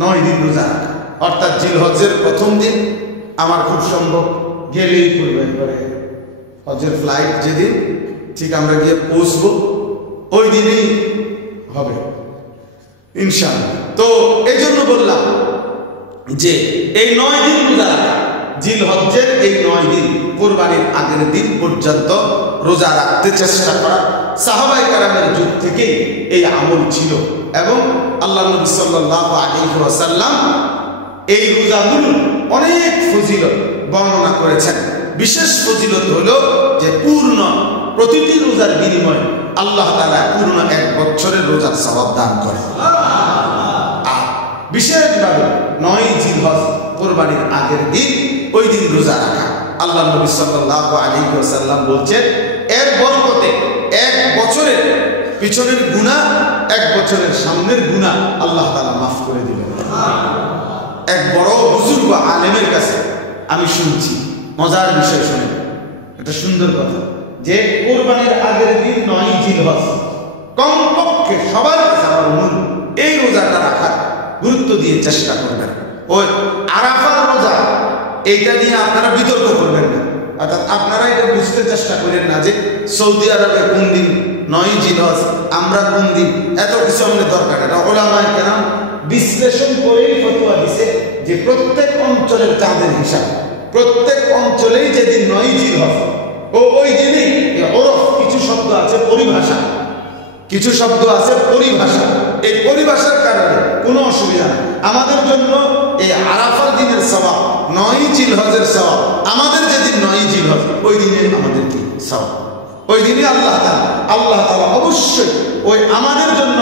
9 দিন রোজা রাখা, অর্থাৎ জিলহজের প্রথম দিন। আমার খুব সম্ভব গেলেই পূর্বে করে হজের ফ্লাইট যেদিন ঠিক আমরা গিয়ে পৌঁছবো ওই দিনই হবে ইনশাআল্লাহ। তো এই জন্য বললাম যে এই 9 দিন রোজা রাখা, জিলহজ্জের এই 9 দিন কোরবানির আগের দিন পর্যন্ত রোজা রাখতে চেষ্টা করা সাহাবায়ে কেরামের যুগ থেকে এই আমল ছিল, এবং আল্লাহ নবী সাল্লাল্লাহু আলাইহি ওয়াসাল্লাম এই রোজাগুলো অনেক ফজিলত বর্ণনা করেছেন। বিশেষ ফজিলত হলো যে পূর্ণ প্রতিটি রোজার বিনিময়ে আল্লাহ তাআলা পূর্ণ 1 বছরের রোজার সওয়াব দান করে। আর বিশেষভাবে 9 জিলহজ কোরবানির আগের দিন ওই দিন রোজা রাখা, আল্লাহ নবী সাল্লাল্লাহু আলাইহি ওয়াসাল্লাম বলছেন এর বরকতে 1 বছরের পিছনের গুনাহ 1 বছরের সামনের গুনাহ আল্লাহ তাআলা মাফ করে দিবেন। এক বড় বুজুর্গ আলেমের কাছে আমি শুনছি, মজার বিষয় শুনে, এটা সুন্দর কথা, যে কোরবানির আগের দিন 9 জিলহজ কমপক্ষে সবার কাছে আমার অনুরোধ এই রোজাটা রাখার গুরুত্ব দিয়ে চেষ্টা করবেন। ওই আরাফার রোজা এইটা নিয়ে আপনারা বিতর্ক করবেন না, অর্থাৎ আপনারা এটা বুঝতে চেষ্টা করেন না যে সৌদি আরবে কোন দিন 9 জিলহজ, আমরা কোন দিন, এত কিছু আমাদের দরকার। এটা উলামায়ে কেরাম বিশ্লেষণ করেই ফতোয়া দিছে যে প্রত্যেক অঞ্চলের চাঁদের হিসাব, প্রত্যেক অঞ্চলেই যেদিন 9 জিলহজ ওই দিনই ওরফ কিছু শব্দ আছে পরিভাষা, কিছু শব্দ আছে পরিভাষা, এই পরিভাষার কারণে কোনো অসুবিধা নেই। আমাদের জন্য এই আরাফার দিনের সওয়াব 9 জিলহজের সওয়াব, আমাদের যেদিন 9 জিলহজ ওই দিনে আমাদের কি সওয়াব, ওই দিনে আল্লাহ তাআলা অবশ্যই ওই আমাদের জন্য,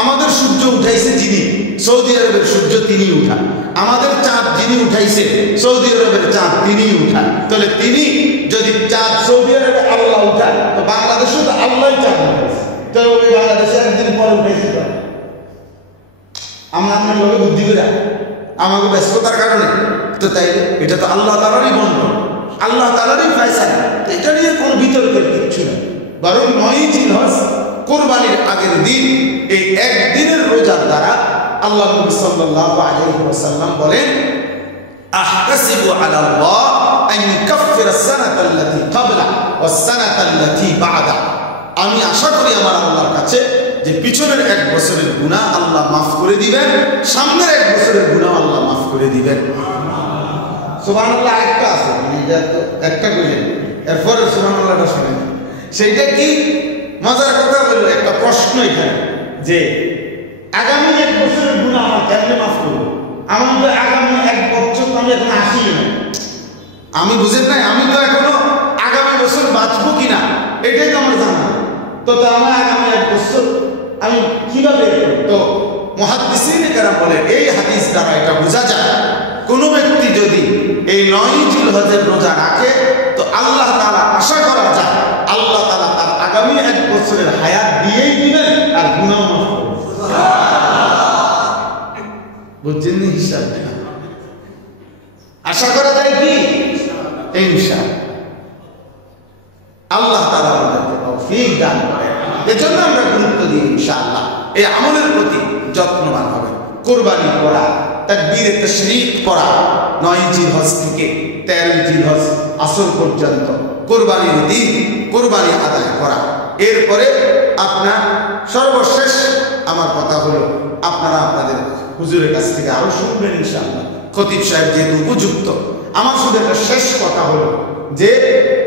আমাদের সূর্য উঠাইছে যিনি, সৌদি আরবের সূর্য তিনি উঠান, আমাদের চাঁদ যিনি উঠাইছে সৌদি আরবের চাঁদ তিনি উঠান। তাহলে তিনি যদি চাঁদ সৌদি আরবে আল্লাহ উঠান, তো বাংলাদেশে তো আল্লাহই চাঁদ উঠাইছে, তাহলে ওই বাংলাদেশে একদিন পরে উঠাইছে। আমরা আপনার লোকে বুদ্ধি করে আমাকে ব্যস্ততার কারণে, তো তাই এটা তো আল্লাহ তাআলারই বন্ধন, আল্লাহ তাআলারই ফয়সালা, এটা নিয়ে কোনো বিতর্কের কিচ্ছু নেই। বরং 9 জিলহজ কোরবানির আগের দিন এই একদিনের রোজার দ্বারা আল্লাহ নবী সাল্লাল্লাহু আলাইহি ওয়াসাল্লাম বলেন আহতাসিবু আলা আল্লাহ আন ইউকাফিরা আস-সানাতা আল্লাতী ক্বাবলা ওয়াস-সানাতা আল্লাতী বা'দা, আমি আশা করি আমার আল্লাহর কাছে যে পিছনের 1 বছরের গুনাহ আল্লাহ মাফ করে দিবেন, সামনের 1 বছরের গুনাহ আল্লাহ মাফ করে দিবেন। সুবহানাল্লাহ। একটা আছে, এটা তো একটা কইলেন, এরপর সুবহানাল্লাহটা শুনেন, সেইটা কি মজার কথা হলো, একটা প্রশ্ন এখানে যে আগামী 1 বছরের গুনাহ আমার কেমনে মাফ করব? আমি তো আগামী 1 বছর আমি এখন আসিই না, আমি বুঝেন নাই, আমি তো এখনো আগামী বছর বাঁচবো কিনা এটাই তো আমার জানা। তো আমার আগামী 1 বছর আমি কিভাবে, তো মুহাদ্দিসিনে কেরাম বলে এই হাদিস দ্বারা এটা বোঝা যায় কোন ব্যক্তি যদি এই 9 জিলহজের রোজা রাখে তো আল্লাহ তাআলা আশা করা যায় আল্লাহ তাআলা তার আগামী 1 বছরের হায়াত দিয়েই দিবেন আর গুনাহ মাফ করবেন। বুঝছেন না হিসাব? আশা করা যায় কি ইনশাআল্লাহ আল্লাহ তাআলা আমাদেরকে তৌফিক দান করেন। এজন্য আমরা গুরুত্ব দিই ইনশাআল্লাহ এই আমলের প্রতি যত্নবান হবে। কুরবানি করা, তাকবীরে তাশরীক করা 9 জিলহজ থেকে 13 জিলহজ আসর পর্যন্ত কুরবানির দিন কুরবানি আদায় করা। এরপরে আপনার সর্বশেষ আমার কথা হলো আপনারা আপনাদের হুজুরের কাছ থেকে আরো শুনবেন ইনশাআল্লাহ, খতিব সাহেব যেহেতু উপযুক্ত। আমার শুধু একটা শেষ কথা হলো যে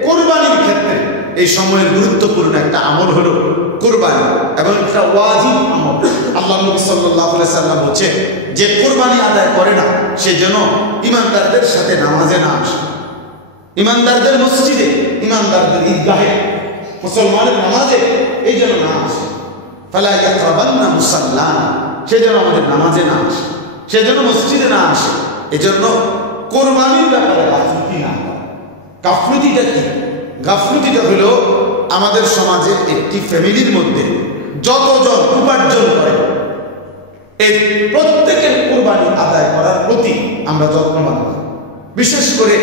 কুরবানির ক্ষেত্রে এই সময়ের গুরুত্বপূর্ণ একটা আমল হলো কুরবানি, এবং একটা ওয়াজিব আমল। আল্লাহ নবী সাল্লাল্লাহু আলাইহি সাল্লাম বলেছে যে কুরবানি আদায় করে না সে যেন ইমানদারদের সাথে নামাজে না আসে, ইমানদারদের মসজিদে, ইমানদারদের ঈদগাহে, মুসলমানের নামাজে এই যেন না আসে। ফালা ইয়াকরাবান্না মুসাল্লানা, সে যেন আমাদের নামাজে না আসে, সে যেন মসজিদে না আসে। এজন্য কুরবানির ব্যাপারে গাফলতি না। গাফলতিটা কি? গাফলতিটা হলো আমাদের সমাজে একটি ফ্যামিলির মধ্যে যতজন উপার্জন করে এই প্রত্যেকের কুরবানি আদায় করার প্রতি আমরা যত্নবান হই। বিশেষ করে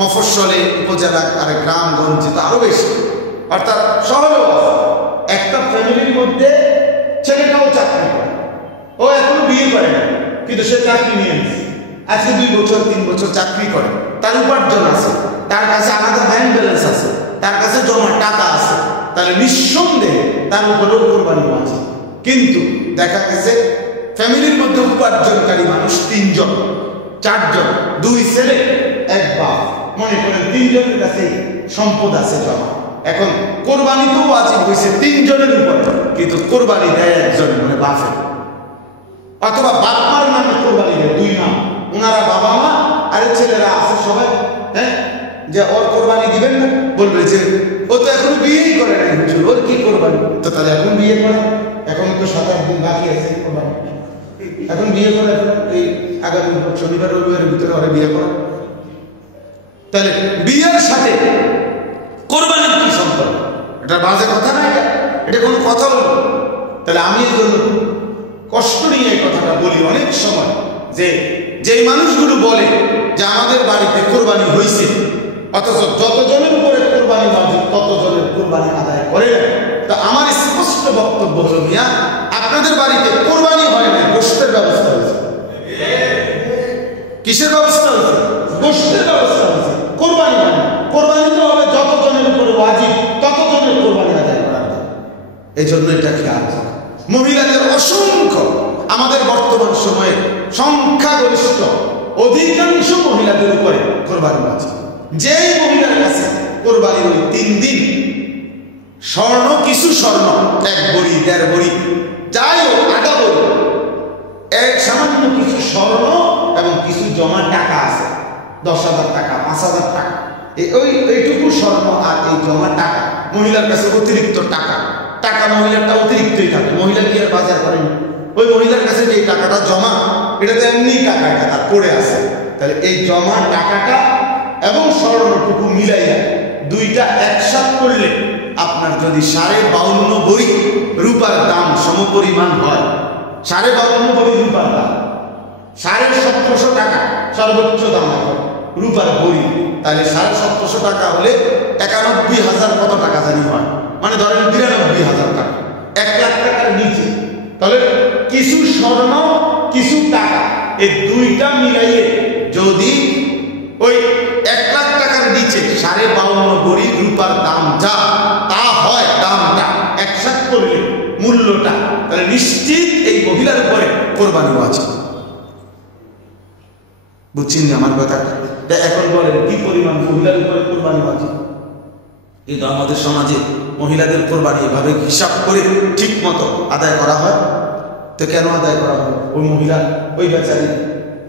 মফস্বলে, উপজেলা আর গ্রামগঞ্জে তো আরো বেশি, অর্থাৎ শহরেও একটা ফ্যামিলির মধ্যে ছেলেটাও চাকরি করে, ও এখনো বিয়ে করে না, কিন্তু সে চাকরি নিয়ে নিচ্ছে, আজকে 2 বছর 3 বছর চাকরি করে, তার উপার্জন আছে, তার কাছে আলাদা ব্যাংক ব্যালেন্স আছে, তার কাছে জমা টাকা আছে, তাহলে নিঃসন্দেহে তার উপরেও কোরবানি আছে। কিন্তু দেখা গেছে ফ্যামিলির মধ্যে উপার্জনকারী মানুষ 3 জন 4 জন, 2 ছেলে 1 বাপ, মনে করেন 3 জনের কাছে সম্পদ আছে জমা। এখন কোরবানি তো ওয়াজিব হয়েছে 3 জনের উপরে, কিন্তু কোরবানি দেয় একজন, মানে বাপের, অথবা বাপ মার নামে কোরবানি দেয় 2 নাম, ওনারা বাবা মা আর ছেলেরা আছে সবাই, হ্যাঁ, যে ওর কোরবানি দিবেন না, বলবে যে ও তো এখন বিয়েই করে না, ওর কি কোরবানি, তো তাহলে এখন বিয়ে করে, এখন তো 7-8 দিন বাকি আছে কোরবানি, এখন বিয়ে করে এই আগামী শনিবার রবিবারের ভিতরে ওরা বিয়ে করে, তাহলে বিয়ের সাথে কোরবানির কি সম্পর্ক? এটা বাজে কথা না, এটা কোনো কথা হলো? তাহলে আমি এই জন্য কষ্ট নিয়ে এই কথাটা বলি অনেক সময়, যে যেই মানুষগুলো বলে যে আমাদের বাড়িতে কোরবানি হয়েছে, অথচ যতজনের উপরে কোরবানি ওয়াজিব ততজনের কোরবানি আদায় করে না, তা আমার স্পষ্ট বক্তব্য হলো, মিয়া আপনাদের বাড়িতে কোরবানি হয় না, গোশতের ব্যবস্থা হয়েছে। কিসের ব্যবস্থা হয়েছে? গোশতের ব্যবস্থা হয়েছে, কোরবানি হয় না। কোরবানি তো হবে যতজনের উপরে ওয়াজিব ততজনের কোরবানি আদায় করা হয়। এই জন্য এটা খেয়াল রাখা। মহিলাদের অসংখ্য, আমাদের বর্তমান সময়ে সংখ্যাগরিষ্ঠ অধিকাংশ মহিলাদের উপরে কোরবানি আছে। যেই মহিলার কাছে কোরবানির ওই 3 দিন স্বর্ণ, কিছু স্বর্ণ 1 ভরি 1.5 ভরি যাই হোক, আধা ভরি, এক সামান্য কিছু স্বর্ণ এবং কিছু জমা টাকা আছে, 10,000 টাকা 5,000 টাকা, এইটুকু স্বর্ণ আর এই জমা টাকা মহিলার কাছে অতিরিক্ত টাকা মহিলারটা অতিরিক্তই থাকে, মহিলা কি আর বাজার করেন, ওই মহিলার কাছে যে টাকাটা জমা, এটা তো এমনি টাকা, তার পড়ে আছে, তাহলে এই জমা টাকাটা এবং স্বর্ণটুকু মিলাইয়া 2টা একসাথ করলে আপনার যদি 52.5 ভরি রূপার দাম সমপরিমাণ হয়, 52.5 ভরি রূপার দাম 1750 টাকা সর্বোচ্চ দাম হয় রূপার ভরি, তাহলে 1750 টাকা হলে 91,000 কত টাকা জানি হয়, মানে ধরেন 92,000 টাকা, 1 লাখ টাকার নিচে। তাহলে কিছু স্বর্ণ কিছু টাকা এই 2টা মিলাইয়ে যদি ওই 1 লাখ টাকার নিচে 52.5 ভরি রূপার দাম যা তা হয়, দামটা একসাথ করলে মূল্যটা, তাহলে নিশ্চিত এই মহিলার উপরে কোরবানি আছে। বুঝছেন আমার কথা? এখন বলেন কি পরিমাণ মহিলার উপরে কোরবানি আছে? কিন্তু আমাদের সমাজে মহিলাদের কোরবানি এভাবে হিসাব করে ঠিক মতো আদায় করা হয়। তো কেন আদায় করা হয়? ওই মহিলা, ওই বেচারি,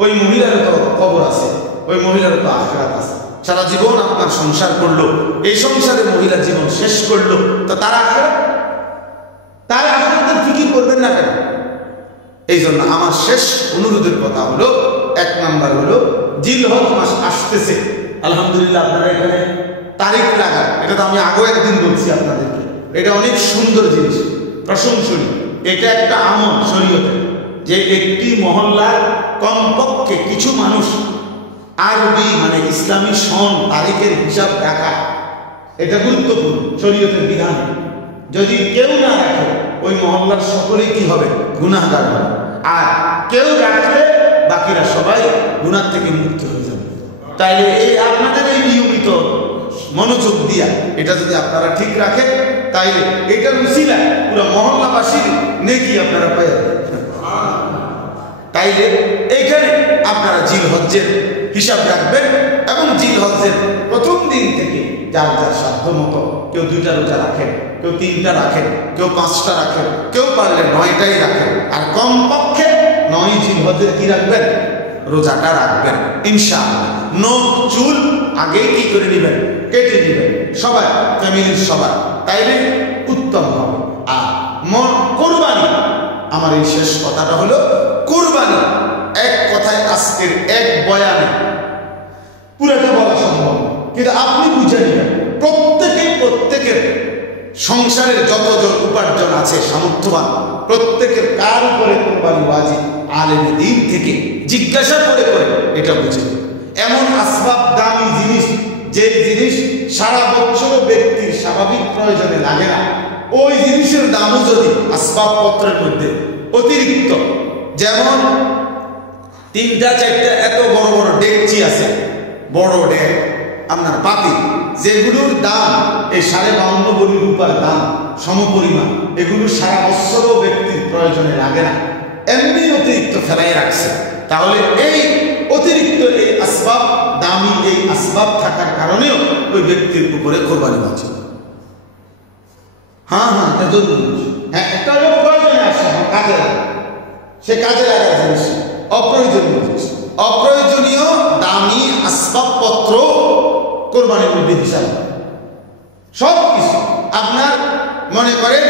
ওই মহিলার তো কবর আছে, ওই মহিলার তো আখিরাত আছে, সারা জীবন আপনার সংসার করলো, এই সংসারে মহিলা জীবন শেষ করলো, তো তার আখিরাতের ফিকির করবেন না কেন? এই জন্য আমার শেষ অনুরোধের কথা হলো, 1 নাম্বার হলো জিলহজ মাস আসতেছে, আলহামদুলিল্লাহ আপনারা এখানে তারিখ লাগান, এটা তো আমি আগেও একদিন বলছি আপনাদেরকে, এটা অনেক সুন্দর জিনিস, প্রশংসনীয়, এটা একটা আমল শরীয়তে, যে একটি মহল্লার কমপক্ষে কিছু মানুষ আরবি মানে ইসলামী সন তারিখের হিসাব রাখা, এটা গুরুত্বপূর্ণ শরীয়তের বিধান। যদি কেউ না রাখে ওই মহল্লার সকলেই কি হবে? গুনাহগার হবে, আর কেউ রাখলে বাকিরা সবাই গুনাহ থেকে মুক্ত হয়ে যাবে। তাইলে এই আপনাদের এই নিয়মিত মনোযোগ দিয়া এটা যদি আপনারা ঠিক রাখেন, তাইলে এটার উসিলা পুরো মহল্লাবাসীর নেকি আপনারা পেয়ে যাবেন। তাইলে এইখানে আপনারা জিলহজ্জের হিসাব রাখবেন এবং জিলহজ্জের প্রথম দিন থেকে যার যার সাধ্য মতো, কেউ 2টা রোজা রাখেন, কেউ 3টা রাখেন, কেউ 5টা রাখেন, কেউ পারলে 9টাই রাখেন, আর কমপক্ষে 9 জিলহজ্জের কি রাখবেন? রোজাটা রাখবেন ইনশাআল্লাহ। নখ চুল আগেই কি করে নেবেন? কেটে নেবেন সবাই, ফ্যামিলির সবাই, তাইলে উত্তম হবে। আর কোরবানি, আমার এই শেষ কথাটা হলো কোরবানি এক কথায় আজকের এক বয়ানে পুরোটা বলা সম্ভব, কিন্তু আপনি বুঝে নেবেন প্রত্যেক সংসারের যতজন উপার্জন আছে সামর্থ্যবান প্রত্যেকের কার উপরে কুরবানি ওয়াজিব আলেমে দ্বীন থেকে জিজ্ঞাসা করে করে এটা বুঝে। এমন আসবাব দামি জিনিস, যে জিনিস সারা বছর ব্যক্তির স্বাভাবিক প্রয়োজনে লাগে না, ওই জিনিসের দামও যদি আসবাবপত্রের মধ্যে অতিরিক্ত, যেমন 3-4টা এত বড় বড় ডেকচি আছে, বড় ডেক আপনার পাতি, যেগুলোর দাম এই 52.5 কোটি রূপার দাম সমপরিমাণ, এগুলো সারা বছরও ব্যক্তির প্রয়োজনে লাগে না, এমনি অতিরিক্ত ফেলাই রাখছে, তাহলে এই অতিরিক্ত এই আসবাব, দামি এই আসবাব থাকার কারণেও ওই ব্যক্তির উপরে কোরবানি ওয়াজিব। হ্যাঁ, এটা জরুরি। হ্যাঁ, একটা লোক প্রয়োজনে আসে, কাজে লাগে, সে কাজে লাগার জিনিস, অপ্রয়োজনীয় জিনিস, অপ্রয়োজনীয় দামি আসবাবপত্র কোরবানির মধ্যে হিসাব সব কিছু। আপনার মনে করেন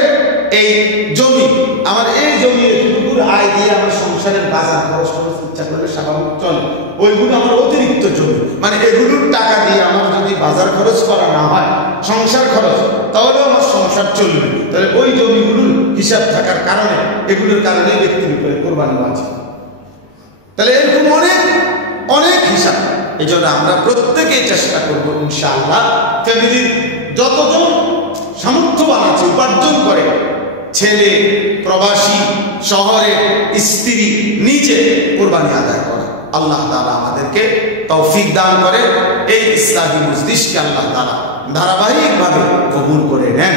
এই জমি, আমার এই জমি এতটুকুর আয় দিয়ে আমার সংসারের বাজার খরচ খরচ ইচ্ছা করলে স্বাভাবিক চলে, ওইগুলো আমার অতিরিক্ত জমি, মানে এগুলোর টাকা দিয়ে আমার যদি বাজার খরচ করা না হয়, সংসার খরচ, তাহলেও আমার সংসার চলবে, তাহলে ওই জমিগুলোর হিসাব থাকার কারণে, এগুলোর কারণে ব্যক্তির উপরে কোরবানি ওয়াজিব। তাহলে এরকম অনেক অনেক হিসাব। এই জন্য আমরা প্রত্যেকেই চেষ্টা করবো ইনশাআল্লাহ, ফ্যামিলির যতজন সামর্থ্যবান আছে উপার্জন করে, ছেলে প্রবাসী, শহরে স্ত্রী, নিজে কোরবানি আদায় করা। আল্লাহ তাআলা আমাদেরকে তৌফিক দান করে, এই ইসলামী মজলিসকে আল্লাহ তাআলা ধারাবাহিকভাবে কবুল করে নেন,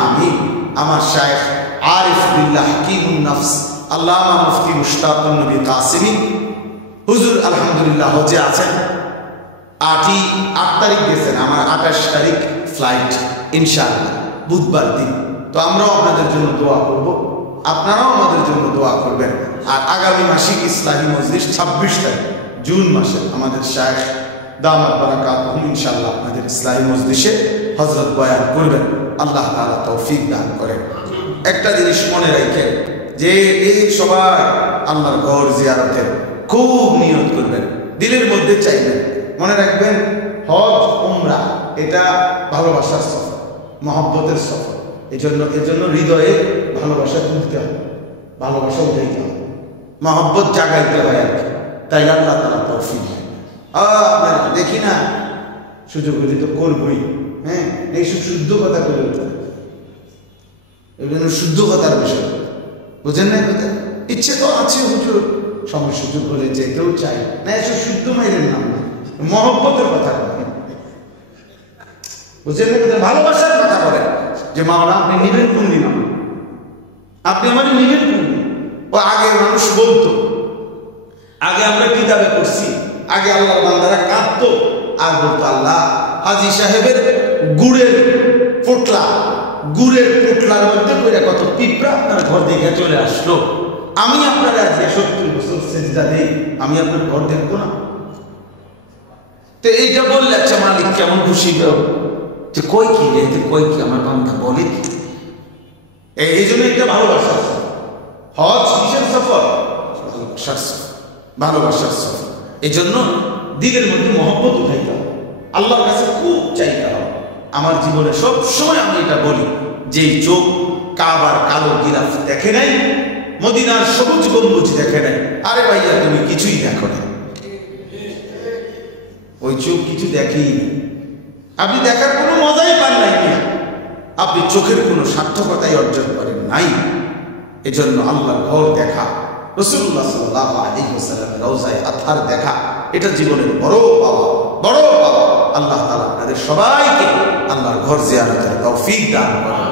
আমিন। আমার শায়েখ আরিফ বিল্লাহ হাকিমুন নফস আল্লামা মুফতি মুশতাকুন নবী কাসিমি হুজুর আলহামদুলিল্লাহ হজে আছেন, 8 তারিখ গেছেন, আমার 28 তারিখ ফ্লাইট ইনশাআল্লাহ, বুধবার দিন। তো আমরাও আপনাদের জন্য দোয়া করব, আপনারাও আমাদের জন্য দোয়া করবেন। আর আগামী মাসিক ইসলামী মজলিস 26 তারিখ জুন মাসে আমাদের শায়েখ দামাত বারাকাতুহু ইনশাআল্লাহ আপনাদের ইসলামী মজলিসে হযরত বয়ান করবেন। আল্লাহ তাআলা তৌফিক দান করেন। একটা জিনিস মনে রাখেন যে এই সবাই আল্লাহর ঘর জিয়ারতের খুব নিয়ত করবেন, দিলের মধ্যে চাইবেন, মনে রাখবেন হজ উমরা এটা ভালোবাসার সফর, মহব্বতের সফর। এর জন্য হৃদয়ে ভালোবাসা তুলতে হবে, ভালোবাসা উঠাইতে হবে, মহব্বত জাগাইতে হয় আর কি, তাই আল্লাহ তাআলা তৌফিক দেন। আপনার দেখি না সুযোগ হলে তো করবই, হ্যাঁ, এইসব শুদ্ধ কথা করে উঠতে, এই জন্য শুদ্ধ কথার বিষয় বুঝেন না, কথা ইচ্ছে তো আছে হুজুর, সময় সুযোগ করে যেতেও চাই না, এসব শুদ্ধ মাইরের নাম না, মহব্বতের কথা বলেন, বুঝেন না, কথা ভালোবাসার কথা বলেন, যে মাওলা আপনি নিবেন কোন দিন, আপনি আমার নিবেন কোন দিন। ও আগে মানুষ বলতো, আগে আমরা কিতাবে করছি, আগে আল্লাহর বান্দারা কাঁদতো আর বলতো আল্লাহ হাজী সাহেবের গুড়ের পোটলার মধ্যে করে কত পিঁপড়া আপনার ঘর দেখে চলে আসলো, আমি আপনার আজকে 70 বছর সেজদা দেই, আমি আপনার ঘর দেখবো না? তো এইটা বললে আচ্ছা মালিক কেমন খুশি হবে, যে কই কি রে, কই কি আমার বান্দা বলে কি? এই জন্য এটা ভালোবাসার সফর। হজ কিসের সফর? ভালোবাসার সফর। এই জন্য দিলের মধ্যে মহব্বত উঠাইতে হবে, আল্লাহর কাছে খুব চাইতে হবে। আমার জীবনে সবসময় আমি এটা বলি, যে চোখ কাবার কালো গিলাফ দেখে নাই, মদিনার সবুজ গম্বুজ দেখে নাই, আরে ভাইয়া তুমি কিছুই দেখো না, ওই চোখ কিছু দেখেই নি, আপনি দেখার কোনো মজাই পান নাই, আপনি চোখের কোনো সার্থকতাই অর্জন করেন নাই। এজন্য আল্লাহর ঘর দেখা, রাসূলুল্লাহ সাল্লাল্লাহু আলাইহি ওয়াসাল্লামের রওজায়ে আতহার দেখা, এটা জীবনের বড় পাওয়া, বড় পাওয়া। আল্লাহ তাআলা আপনাদের সবাইকে আল্লাহর ঘর জিয়ারতের তৌফিক দান করেন।